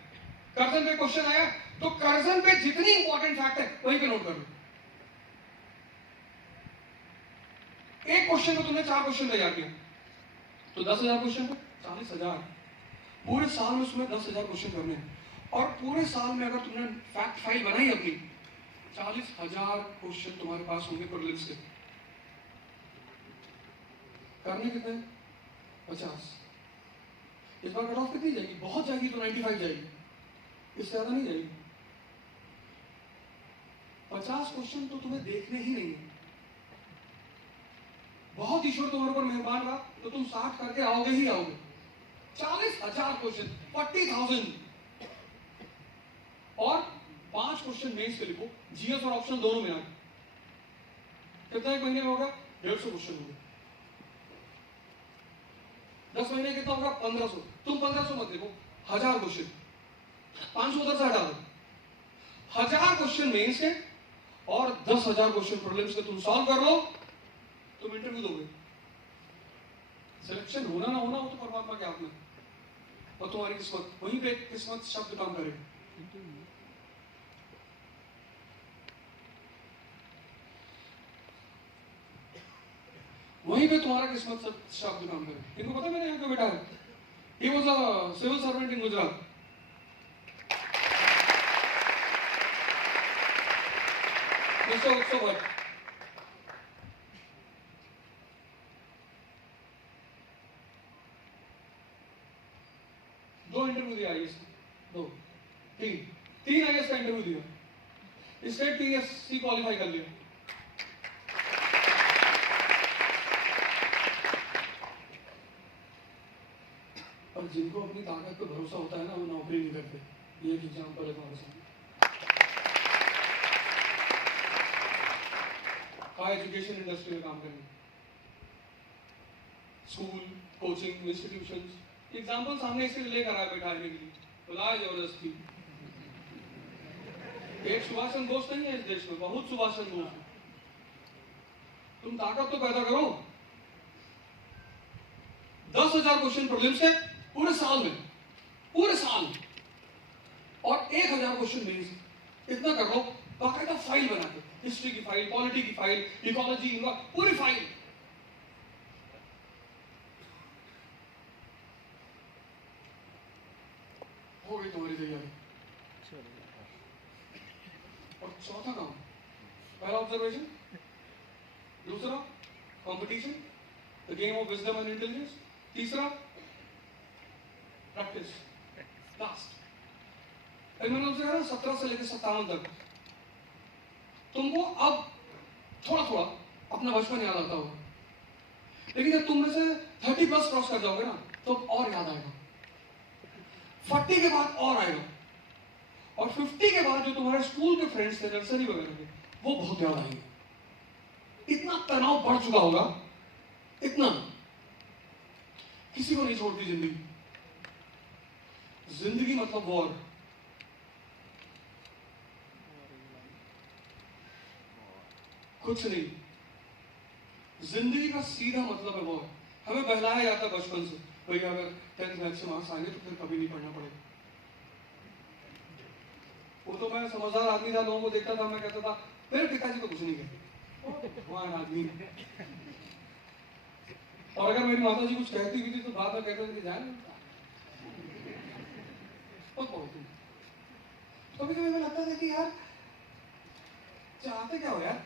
कर्जन पे क्वेश्चन आया तो कर्जन पे जितनी इंपॉर्टेंट फैक्ट है वहीं पे नोट कर लो। एक क्वेश्चन में तुमने 4 क्वेश्चन तैयार किया तो 10,000 क्वेश्चन पे 40,000। पूरे साल में उसमें 10,000 क्वेश्चन करने हैं, और पूरे साल में अगर तुमने फैक्ट फाइल बनाई अपनी, 40,000 क्वेश्चन तुम्हारे पास होंगे प्रीलिम्स के। करने कितने? 50। इस बार कट ऑफ कितनी जाएगी? बहुत जाएगी तो 95 जाएगी, इससे ज्यादा नहीं जाएगी। 50 क्वेश्चन तो तुम्हें देखने ही नहीं है। बहुत ईश्वर तुम्हारे ऊपर मेहरबान रहा तो तुम 60 करके आओगे ही आओगे। 40,000 क्वेश्चन, 40,000, और 5 क्वेश्चन मेंस के लिखो, जीएस और ऑप्शन दोनों में। कितना एक महीने में होगा? 150 क्वेश्चन होंगे। 10 महीने कितना होगा? 1500। तुम 1500 मत लिखो, 1000 क्वेश्चन, 500 उधर से हटा दो। 1000 क्वेश्चन मेंस के और 10,000 क्वेश्चन प्रीलिम्स के तुम सॉल्व कर लो, तुम इंटरव्यू दोगे। सिलेक्शन होना ना होना वो तो परमात्मा के हाथ में, और तुम्हारी किस्मत, वहीं पे किस्मत शब्द काम करे। वहीं पे तुम्हारा किस्मत शब्द काम करे। इनको पता मैंने यहाँ क्यों बैठा है? He was a civil servant in Gujarat. Mr. Utsav Bhatt. दो इंटरव्यू दिया आईएएस, दो तीन आईएएस का इंटरव्यू दिया, स्टेट पीएससी क्वालिफाई कर लिया। और जिनको अपनी ताकत पे भरोसा होता है ना, वो नौकरी नहीं करते। ये एक एग्जाम्पल है तुम्हारे सामने। हाई एजुकेशन इंडस्ट्री में काम करेंगे, स्कूल, कोचिंग इंस्टीट्यूशंस, एग्जाम्पल सामने इसलिए लेकर आया बैठाने के लिए, बुलाया जबरदस्ती। एक सुभाष चंद्र बोस नहीं है इस देश में, बहुत सुभाष चंद्र बोस है। तुम ताकत तो पैदा करो। 10,000 क्वेश्चन प्रीलिम्स के पूरे साल में, पूरे साल, और 1,000 क्वेश्चन मेंस, इतना कर लो। बाकायदा फाइल बना के, हिस्ट्री की फाइल, पॉलिटी की फाइल, इकोलॉजी, पूरी फाइल। हो गई तुम्हारी तैयारी। और चौथा काम, पहला ऑब्जर्वेशन, दूसरा competition, the game of wisdom and intelligence, तीसरा प्रैक्टिस, लास्ट। मैंने उनसे कहा 17 से लेकर 57 तक तुमको अब थोड़ा थोड़ा अपना बचपन याद आता होगा, लेकिन जब तुम में से 30+ क्रॉस कर जाओगे ना, तो और याद आएगा। 40 के बाद और आएगा, और 50 के बाद जो तुम्हारे स्कूल के फ्रेंड्स थे, नर्सरी वगैरह के, वो बहुत याद आएंगे। इतना तनाव बढ़ चुका होगा, इतना, किसी को नहीं छोड़ती जिंदगी। जिंदगी मतलब वॉर। कुछ नहीं, जिंदगी का सीधा मतलब है वॉर। हमें बहलाया जाता है बचपन से, भैया अगर 10th में अच्छे मार्क्स आएंगे तो फिर कभी नहीं पढ़ना पड़ेगा। वो तो मैं समझदार आदमी था, लोगों को देखता था, मैं कहता था मेरे पिताजी को कुछ नहीं कहते, भगवान आदमी। और अगर मेरी माता जी कुछ कहती भी थी तो बाद में कहते थे कि जाए कभी कभी मैं लगता था कि यार चाहते क्या हो यार।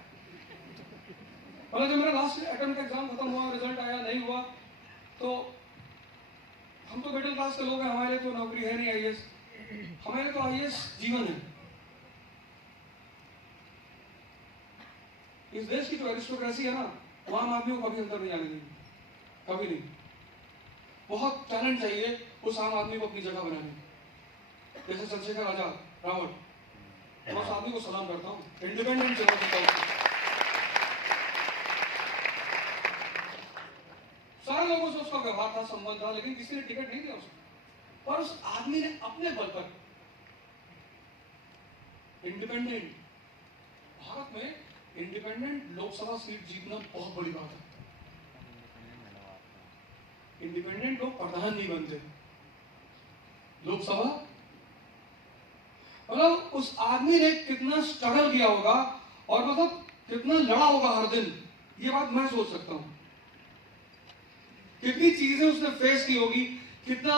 मतलब जब मेरा लास्ट अटेम्प्ट एग्जाम खत्म हुआ, रिजल्ट आया, नहीं हुआ, तो हम तो मिडिल क्लास के लोग हैं, हमारे लिए तो नौकरी है नहीं आईएएस, हमारे लिए तो आईएएस जीवन है। इस देश की जो एरिस्टोक्रेसी है ना, वो आम आदमी को कभी अंदर नहीं आने देगी, कभी नहीं। बहुत टैलेंट चाहिए उस आम आदमी को अपनी जगह बनाने। जैसे चंद्रशेखर आजाद, रावण, मैं उस आदमी को सलाम करता हूँ, इंडिपेंडेंट चला सकता हूँ। सारे लोगों से उसका व्यवहार था, संबंध था, लेकिन किसी ने टिकट नहीं दिया उसको। और उस आदमी ने अपने बल पर इंडिपेंडेंट, भारत में इंडिपेंडेंट लोकसभा सीट जीतना बहुत बड़ी बात है। इंडिपेंडेंट लोग प्रधान नहीं बनते लोकसभा। मतलब उस आदमी ने कितना स्ट्रगल किया होगा, और मतलब कितना लड़ा होगा हर दिन, ये बात मैं सोच सकता हूं। कितनी चीजें उसने फेस की होगी, कितना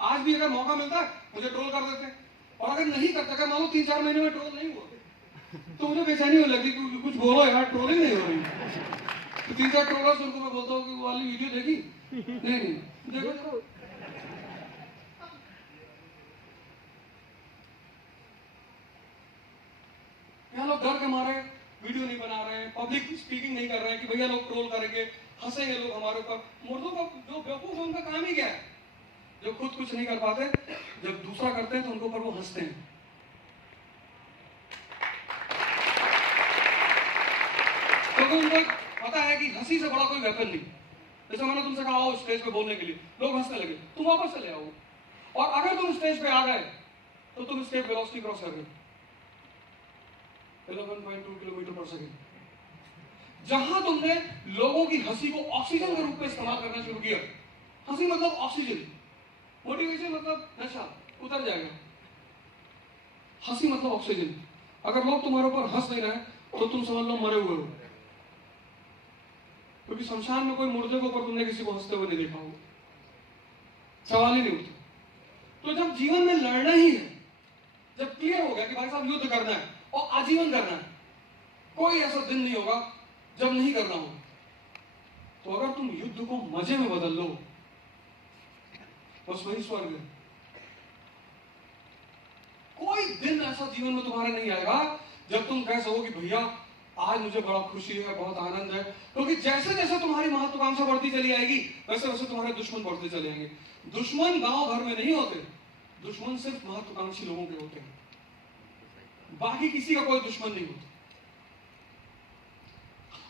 आज भी अगर मौका मिलता है मुझे ट्रोल कर देते, और अगर नहीं करता, अगर मान लो 3-4 महीने में ट्रोल नहीं हुआ तो मुझे बेचैनी होने लगती, कुछ बोलो यार, ट्रोलिंग नहीं हो रही। तो 3-4 ट्रोलर्स उनको मैं बोलता हूँ कि वो वाली वीडियो देखी? नहीं देखो। यहाँ लोग डर के मारे वीडियो नहीं बना रहे हैं, पब्लिक स्पीकिंग नहीं कर रहे हैं कि भैया लोग ट्रोल करेंगे, हंसेंगे लोग हमारे ऊपर। मुर्दों का जो बेवकूफ है उनका काम ही क्या है? जो खुद कुछ नहीं कर पाते, जब दूसरा करते हैं तो उनके ऊपर वो हंसते हैं। क्योंकि उनको पता है कि हंसी से बड़ा कोई वेपन नहीं। जैसे मैंने तुमसे कहा हो स्टेज पे बोलने के लिए, लोग हंसने लगे, तुम वापस चले आओ, और अगर तुम स्टेज पे आ गए तो तुम स्टेज वेलोसिटी क्रॉस कर रहे हो। 11.2 किलोमीटर पर सेकंड। जहां तुमने लोगों की हंसी को ऑक्सीजन के रूप में इस्तेमाल करना शुरू किया, हंसी मतलब ऑक्सीजन, मोटिवेशन मतलब नशा, उतर जाएगा। हंसी मतलब ऑक्सीजन। अगर लोग तुम्हारे ऊपर हंस नहीं रहे तो तुम समझ लो मरे हुए हो, क्योंकि शमशान में कोई मुर्दे के ऊपर तुमने किसी को हंसते हुए नहीं देखा होगा, सवाल ही नहीं उठता। तो जब जीवन में लड़ना ही है, जब क्लियर हो गया कि भाई साहब युद्ध करना है और आजीवन करना है, कोई ऐसा दिन नहीं होगा जब नहीं करना हो, तो अगर तुम युद्ध को मजे में बदल लो, बस वही स्वर्ग है। कोई दिन ऐसा जीवन में तुम्हारे नहीं आएगा जब तुम कह सको कि भैया आज मुझे बड़ा खुशी है, बहुत आनंद है, क्योंकि जैसे जैसे तुम्हारी महत्वाकांक्षा बढ़ती चली आएगी वैसे वैसे तुम्हारे दुश्मन बढ़ते चले जाएंगे। दुश्मन गांव भर में नहीं होते, दुश्मन सिर्फ महत्वाकांक्षी लोगों के होते हैं, बाकी किसी का कोई दुश्मन नहीं होता।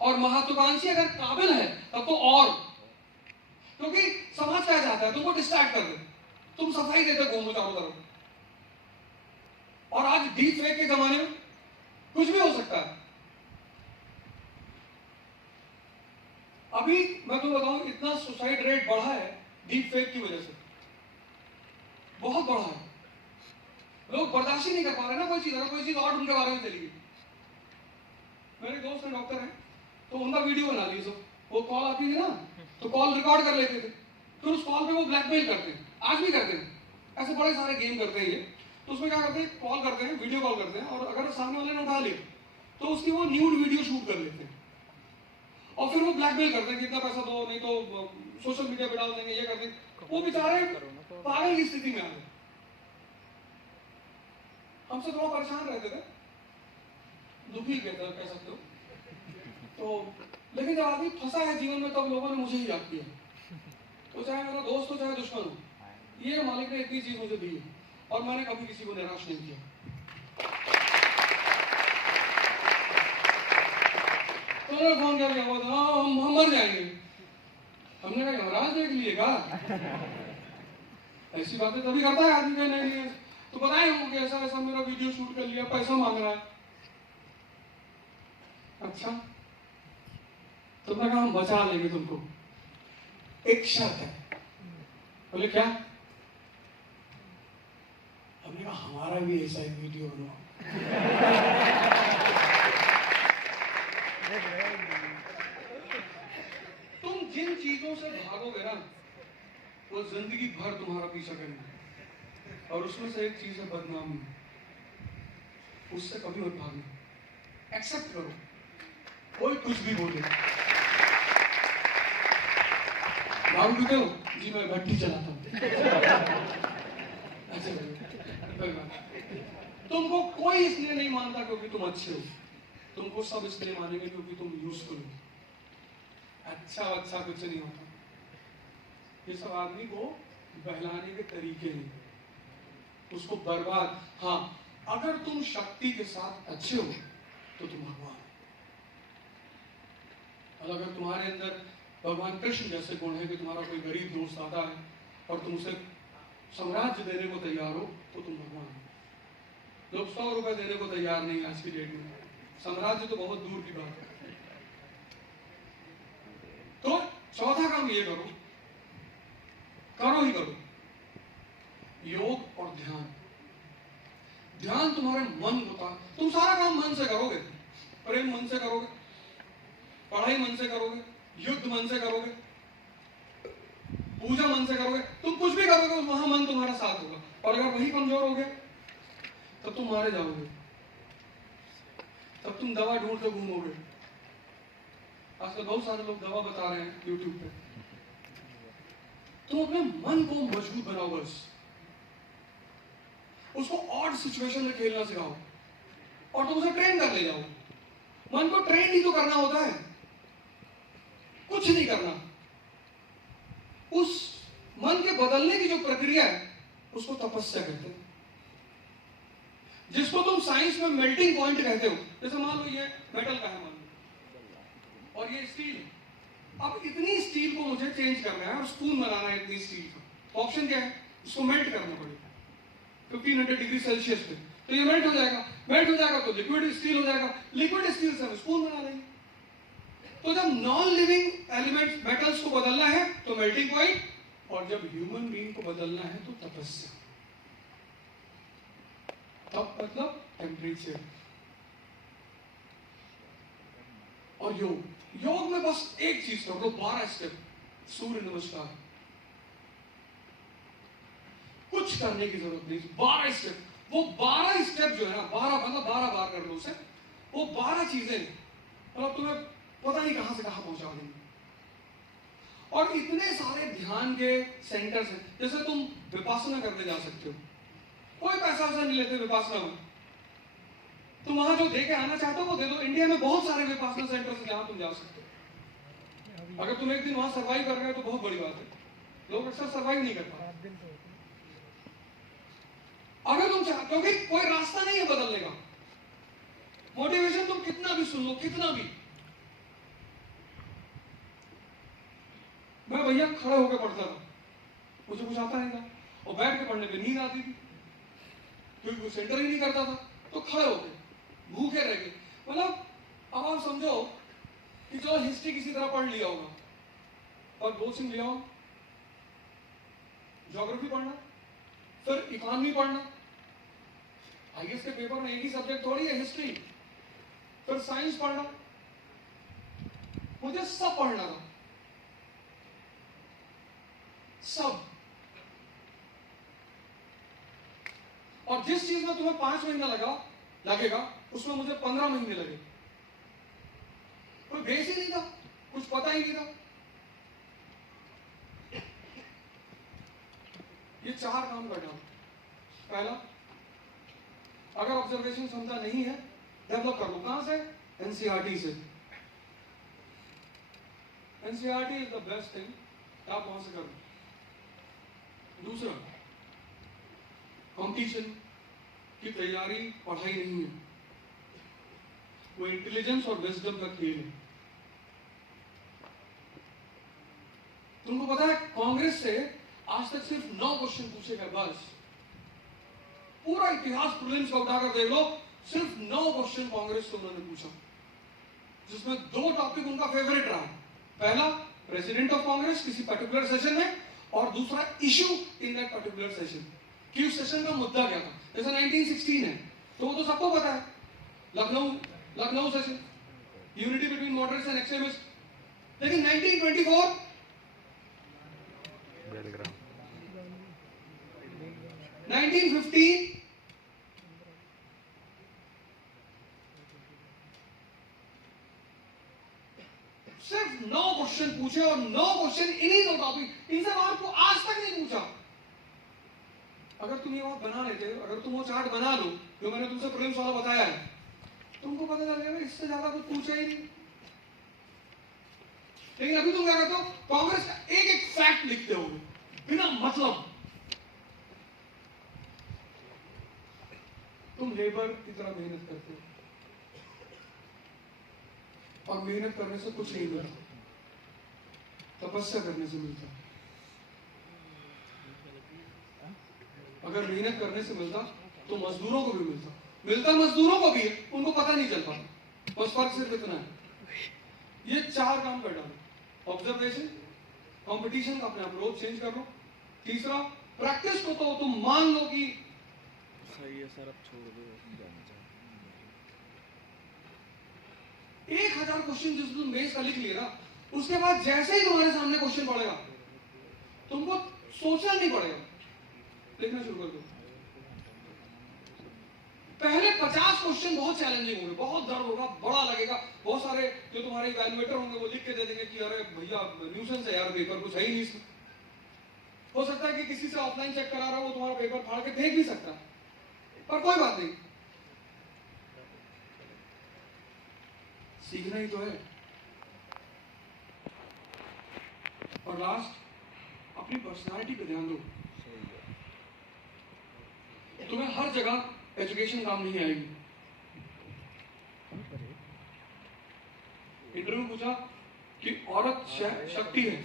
और महत्वाकांक्षी अगर काबिल है तब तो और, क्योंकि समाज क्या चाहता है, तुमको डिस्ट्रैक्ट कर दे, तुम सफाई देते घूमो चारों तरफ। और आज डीप फेक के जमाने में कुछ भी हो सकता है। अभी मैं तुम्हें बताऊं, इतना सुसाइड रेट बढ़ा है डीप फेक की वजह से, बहुत बढ़ा है। लोग बर्दाश्त ही नहीं कर पा रहे ना कोई चीज, अगर कोई चीज और उनके बारे में चली गई। मेरे दोस्त हैं डॉक्टर हैं, तो उनका वीडियो बना लिया सब, वो कॉल आती थी ना तो कॉल रिकॉर्ड कर लेते थे, फिर उस कॉल पे वो ब्लैकमेल करते हैं, आज भी करते हैं, ऐसे बड़े सारे गेम करते हैं ये। तो उसमें क्या करते हैं, कॉल करते हैं, वीडियो कॉल करते हैं, और अगर सामने वाले ने उठा लिया तो उसकी वो न्यूड वीडियो शूट कर लेते हैं, और फिर वो ब्लैकमेल करते हैं कि इतना पैसा दो, नहीं तो सोशल मीडिया पे डाल देंगे, ये कर देंगे। वो बेचारे पागल की स्थिति में आ गए। हमसे थोड़ा परेशान रहते थे, दुखी कह सकते हो। तो लेकिन जब आदमी फंसा है जीवन में, तब लोगों ने मुझे ही याद किया, तो चाहे मेरा दोस्त हो चाहे दुश्मन हो, ये मालिक ने इतनी चीज मुझे दी है, और मैंने कभी किसी को निराश नहीं किया। तो उन्होंने फोन किया, बोला था हम मर जाएंगे। हमने कहा यमराज देख लिएगा, ऐसी बातें तभी करता है आदमी, कहीं नहीं है तो बताए होंगे कि ऐसा ऐसा मेरा वीडियो शूट कर लिया, पैसा मांग रहा है। अच्छा, तुमने कहा हम बचा लेंगे तुमको, एक शर्त है। बोले क्या? हमने कहा हमारा भी ऐसा एक वीडियो बनवाओ। तुम जिन चीजों से भागोगे ना, वो जिंदगी भर तुम्हारा पीछा करेंगे, और उसमें से एक चीज है बदनामी। उससे कभी मत भागना, एक्सेप्ट करो, कोई कुछ भी बोले। दारू पीते हो? जी मैं भट्टी चलाता हूँ। ऐसे तुमको कोई इसलिए नहीं मानता क्योंकि तुम अच्छे हो, तुमको सब इसलिए मानेंगे क्योंकि तुम यूजफुल हो। अच्छा कुछ नहीं होता। ये सब आदमी को बहलाने के तरीके हैं, उसको बर्बाद। हाँ, अगर तुम शक्ति के साथ अच्छे हो तो तुम भगवान, और अगर तुम्हारे अंदर भगवान कृष्ण जैसे गुण है कि तुम्हारा कोई गरीब दोस्त आता है और तुम उसे साम्राज्य देने को तैयार हो तो तुम भगवान हो। लोग 100 रुपए देने को तैयार नहीं आज की डेट में, साम्राज्य तो बहुत दूर की बात है। तो चौथा काम ये करो, करो ही करो, योग और ध्यान। ध्यान तुम्हारे मन होता, तुम सारा काम मन से करोगे, प्रेम मन से करोगे, पढ़ाई मन से करोगे, युद्ध मन से करोगे, पूजा मन से करोगे, तुम कुछ भी करोगे वहां मन तुम्हारा साथ होगा। और अगर वही कमजोर हो गए तब तुम मारे जाओगे, तब तुम दवा ढूंढते घूमोगे। आजकल बहुत सारे लोग दवा बता रहे हैं यूट्यूब पे। तुम अपने मन को मजबूत बनाओ, बस उसको ऑड सिचुएशन में खेलना सिखाओ और तुम उसे ट्रेन कर ले जाओ। मन को ट्रेन ही तो करना होता है, कुछ नहीं करना। उस मन के बदलने की जो प्रक्रिया है उसको तपस्या कहते हैं, जिसको तुम साइंस में मेल्टिंग पॉइंट कहते हो। जैसे मान लो ये मेटल का है, मान लो, और ये स्टील है। अब इतनी स्टील को मुझे चेंज करना है और स्पून बनाना है इतनी स्टील का, ऑप्शन क्या है? इसको मेल्ट करना पड़ेगा 1500 डिग्री सेल्सियस पे, तो ये मेल्ट हो जाएगा। मेल्ट हो जाएगा तो लिक्विड स्टील हो जाएगा, लिक्विड स्टील से हम स्पून बना लेंगे। तो जब नॉन लिविंग एलिमेंट्स मेटल्स को बदलना है तो मेल्टिंग पॉइंट, और जब ह्यूमन बीइंग को बदलना है तो तपस्या। तप मतलब टेम्परेचर। और योग में बस एक चीज कर लो, 12 स्टेप, सूर्य नमस्कार, कुछ करने की जरूरत नहीं, 12 स्टेप। वो 12 स्टेप जो है ना, 12 मतलब 12 बार कर लो उसे, वो 12 चीजें मतलब तुम्हें पता नहीं कहां से कहां पहुंचा देंगे। और इतने सारे ध्यान के सेंटर्स हैं, जैसे तुम विपासना करने जा सकते हो, कोई पैसा वैसा नहीं लेते विपासना में, तुम वहां जो दे के आना चाहते हो वो दे दो। इंडिया में बहुत सारे विपासना सेंटर्स हैं जहां तुम जा सकते हो। अगर तुम एक दिन वहां सर्वाइव कर रहे हो तो बहुत बड़ी बात है, लोग अक्सर सर्वाइव नहीं कर पाते। अगर तुम चाहते हो, क्योंकि कोई रास्ता नहीं है बदलने का, मोटिवेशन तुम कितना भी सुन लो, कितना भी। मैं भैया खड़े होकर पढ़ता था, मुझे कुछ आता नहीं था, और बैठ के पढ़ने पे नींद आती थी क्योंकि कोई सेंटर ही नहीं करता था। तो खड़े होके भूखे रह गए। मतलब अब आप समझो कि जो हिस्ट्री किसी तरह पढ़ लिया होगा, और दो सिंह लिया हो, ज्योग्राफी पढ़ना, फिर इकोनॉमी पढ़ना, आईएएस के पेपर में एक ही सब्जेक्ट थोड़ी है हिस्ट्री, फिर साइंस पढ़ना, मुझे सब पढ़ना था, सब। और जिस चीज में तुम्हें 5 महीना लगेगा उसमें मुझे 15 महीने लगे। कोई बेस ही नहीं था, कुछ पता ही नहीं था। ये 4 काम करना। पहला, अगर ऑब्जर्वेशन क्षमता नहीं है, डेवलप कर लो। कहां से? एनसीईआरटी से। NCERT is the best thing, आप वहां से करो। दूसरा, कंपटीशन की तैयारी पढ़ाई नहीं है, वो इंटेलिजेंस और विजडम का खेल है। तुमको पता है कांग्रेस से आज तक सिर्फ 9 क्वेश्चन पूछे गए, बस। पूरा इतिहास प्रीलिम्स का उठाकर देख लो, सिर्फ 9 क्वेश्चन कांग्रेस से उन्होंने पूछा, जिसमें 2 टॉपिक उनका फेवरेट रहा। पहला, प्रेसिडेंट ऑफ कांग्रेस किसी पर्टिकुलर सेशन में, और दूसरा, issue in that particular session, कि उस सेशन का मुद्दा क्या था। जैसे 1916 है तो वो तो सबको पता है, Lucknow session, unity between moderates and extremist. लेकिन 1924 बेलग्राम, 1915 सिर्फ 9 क्वेश्चन पूछे, और 9 क्वेश्चन इन्हीं 2 टॉपिक, इनसे बाहर को आज तक नहीं पूछा। अगर तुम ये बात बना लेते, अगर तुम वो चार्ट बना लो जो मैंने तुमसे प्रीलिम्स वाला बताया है, तुमको पता चल जाएगा इससे ज्यादा कुछ पूछा ही नहीं। लेकिन अभी तुम क्या करते हो, कांग्रेस का एक एक फैक्ट लिखते हो बिना मतलब। तुम लेबर की तरह मेहनत करते हो, और मेहनत करने से कुछ नहीं मिलता, तपस्या करने से मिलता। अगर मेहनत करने से मिलता तो मजदूरों को भी मिलता मजदूरों को भी है, उनको पता नहीं चल पाता। बस फर्क सिर्फ इतना है। ये 4 काम कर डालो। ऑब्जर्वेशन, कंपटीशन का अपने अप्रोच चेंज कर लो। तीसरा, प्रैक्टिस को तो तुम मान लो कि सही है सर, अब छोड़ दो। 1000 क्वेश्चन जिस तुम बेस का लिख लिया ना, उसके बाद जैसे ही तुम्हारे सामने क्वेश्चन पड़ेगा, तुमको सोचना नहीं पड़ेगा, लिखना शुरू कर दो। पहले 50 क्वेश्चन बहुत चैलेंजिंग होंगे, बहुत दर्द होगा, बड़ा लगेगा, बहुत सारे जो तुम्हारे इवैल्यूएटर होंगे वो लिख के दे देंगे कि अरे भैया न्यूसेंस है यार, पेपर कुछ है ही नहीं इसमें। हो सकता है कि किसी से ऑफलाइन चेक करा रहा हो, वो तुम्हारा पेपर फाड़ के फेंक भी सकता है, पर कोई बात नहीं, सीखना ही तो है। और लास्ट, अपनी पर्सनालिटी पे ध्यान दो। तुम्हें हर जगह एजुकेशन काम नहीं आएगी। इंटरव्यू पूछा कि औरत शक्ति है,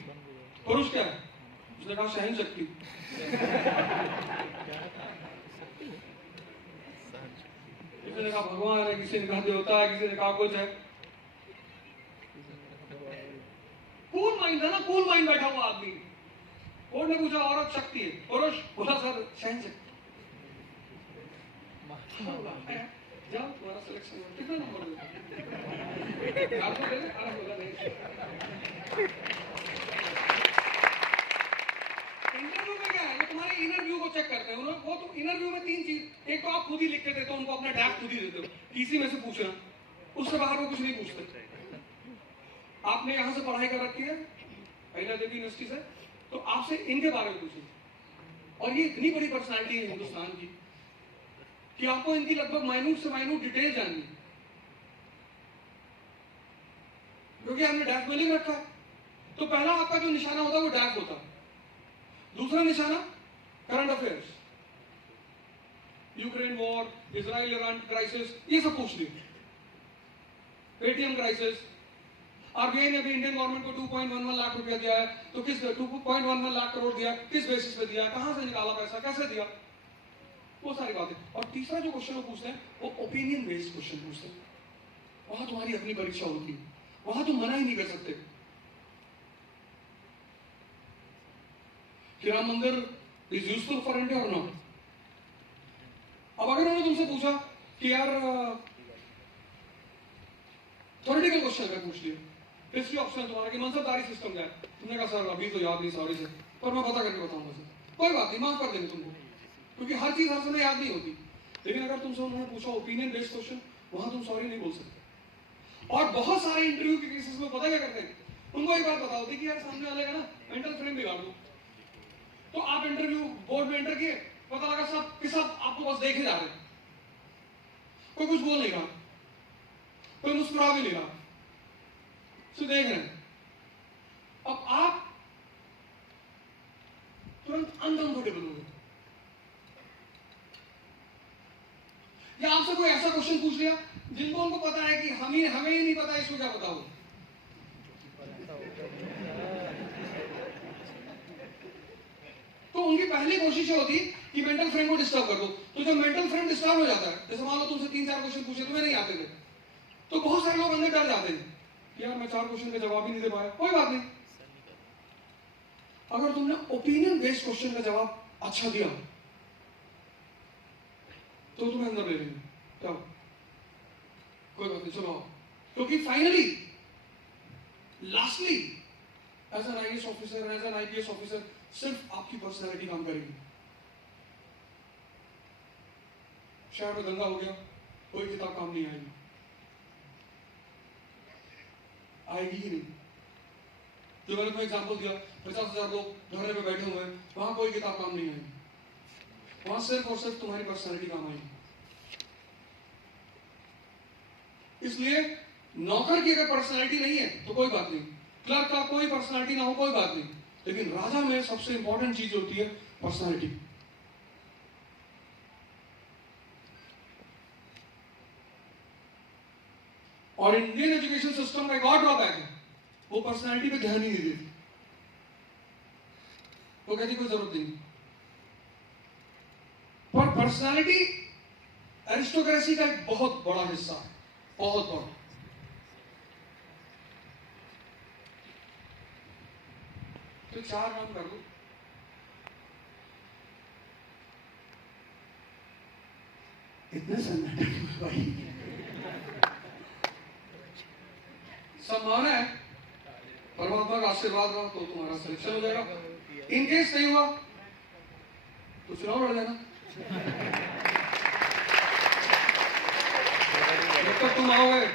पुरुष क्या है? उसने कहा सहन शक्ति। किसी ने कहा भगवान है, किसी ने कहा देवता है, किसी ने कहा कुछ है। कूल माइंड है ना, कूल माइंड बैठा हुआ आदमी। कोर्ट ने पूछा औरत शक्ति है, पुरुष बोला सर सहन शक्ति। जाओ तुम्हारा सिलेक्शन हो, कितना नंबर दो? 400 दे दे, बोला नहीं। इंटरव्यू में क्या है, वो तुम्हारे इनर व्यू को चेक करते हैं। उन्होंने वो तुम इंटरव्यू में 3 चीज, एक तो आप खुद ही लिख के देते हो उनको, अपना ड्राफ्ट खुद ही देते हो, किसी में से पूछना, उससे बाहर वो कुछ नहीं पूछते। आपने यहाँ से पढ़ाई कर रखी है अहिला देवी यूनिवर्सिटी से, तो आपसे इनके बारे में पूछें। और ये इतनी बड़ी पर्सनालिटी है हिंदुस्तान की कि आपको इनकी लगभग माइन्यूट से माइन्यूट डिटेल जाननी है, क्योंकि हमने डैश में लिख रखा है। तो पहला आपका जो निशाना होता है वो डैश होता है। दूसरा निशाना current affairs, Ukraine war, Israel Iran crisis, ये सब पूछ लिया। पेटीएम क्राइसिस, आरबीआई ने भी इंडियन गवर्नमेंट को 2.11 लाख रुपया दिया है, तो किस 2.11 लाख करोड़ दिया, किस बेसिस पे दिया, कहां से निकाला पैसा, कैसे दिया, वो सारी बातें। और तीसरा जो क्वेश्चन वो पूछते हैं वो ओपिनियन बेस्ड क्वेश्चन पूछते हैं। वहां तुम्हारी अपनी परीक्षा होती है, वहां तुम मना ही नहीं कर सकते कि राम मंदिर इज यूजफुल फॉर इंडिया और नॉट। अब अगर उन्होंने तुमसे पूछा कि यार थ्योरेटिकल क्वेश्चन अगर पूछ लिया, हिस्ट्री ऑप्शन तुम्हारा कि मनसबदारी सिस्टम क्या है, तुमने कहा सर अभी तो याद नहीं, सॉरी सर, पर मैं पता करके बताऊंगा सर, कोई बात नहीं, माफ कर देंगे तुमको, क्योंकि हर चीज हर समय याद नहीं होती। लेकिन अगर तुमसे उन्होंने पूछा ओपिनियन बेस्ड क्वेश्चन, वहां तुम सॉरी नहीं बोल सकते। और बहुत सारे इंटरव्यू के केसेस में पता क्या करते हैं, उनको एक बात पता होती है कि यार सामने वाले का ना मेंटल फ्रेम बिगाड़ दो। तो आप इंटरव्यू बोर्ड में एंटर किए, पता लगा सब कि सब आपको बस देखे जा रहे हैं, कोई कुछ बोल नहीं रहा, कोई मुस्कुरा भी नहीं रहा, सिर्फ देख रहे हैं। अब आप तुरंत अनकंफर्टेबल हो गए, या आपसे कोई ऐसा क्वेश्चन पूछ लिया जिनको उनको पता है कि हमें ही नहीं पता इसको क्या पता हो, तो उनकी पहली कोशिश होती कि मेंटल फ्रेम को डिस्टर्ब कर दो। तो जब मेंटल फ्रेम डिस्टर्ब हो जाता है, जैसे मान लो तुमसे 3-4 क्वेश्चन पूछे, तुम्हें नहीं आते थे, तो बहुत सारे लोग अंदर डर जाते हैं कि यार मैं 4 क्वेश्चन का जवाब ही नहीं दे पाया। कोई बात नहीं, अगर तुमने ओपिनियन बेस्ड क्वेश्चन का जवाब अच्छा दिया तो तुम्हें अंदर ले लेंगे, क्या कोई बात नहीं, चलो आओ। क्योंकि finally lastly as an IAS officer, as an IPS officer, सिर्फ आपकी पर्सनैलिटी काम करेगी। शहर में दंगा हो गया, कोई किताब काम नहीं आएगी, आएगी ही नहीं। जो मैंने तुम्हें एग्जाम्पल दिया, 50,000 लोग धरने पे बैठे हुए हैं, वहां कोई किताब काम नहीं आएगी, वहां सिर्फ और सिर्फ तुम्हारी पर्सनैलिटी काम आएगी। इसलिए नौकर की अगर पर्सनैलिटी नहीं है तो कोई बात नहीं, क्लर्क का कोई पर्सनैलिटी ना हो कोई बात नहीं, लेकिन राजा में सबसे इंपॉर्टेंट चीज होती है पर्सनैलिटी। और इंडियन एजुकेशन सिस्टम का एक और ड्रॉबैक है, वो पर्सनैलिटी पे ध्यान ही नहीं देती, वो कहती कोई जरूरत नहीं। पर पर्सनैलिटी एरिस्टोक्रेसी का एक बहुत बड़ा हिस्सा है, बहुत बड़ा। तो 4 काम कर लो, इतने सन्नाटे में भाई, संभावना है परमात्मा का आशीर्वाद रहा तो तुम्हारा सिलेक्शन हो जाएगा। इन केस नहीं हुआ तो चुनाव लड़ लेना। जब तक तुम आओगे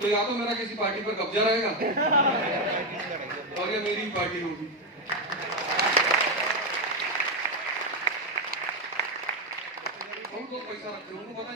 तो या तो मेरा किसी पार्टी पर कब्जा रहेगा और ये मेरी पार्टी होगी। हम लोग पैसा रखते हैं, उनको पता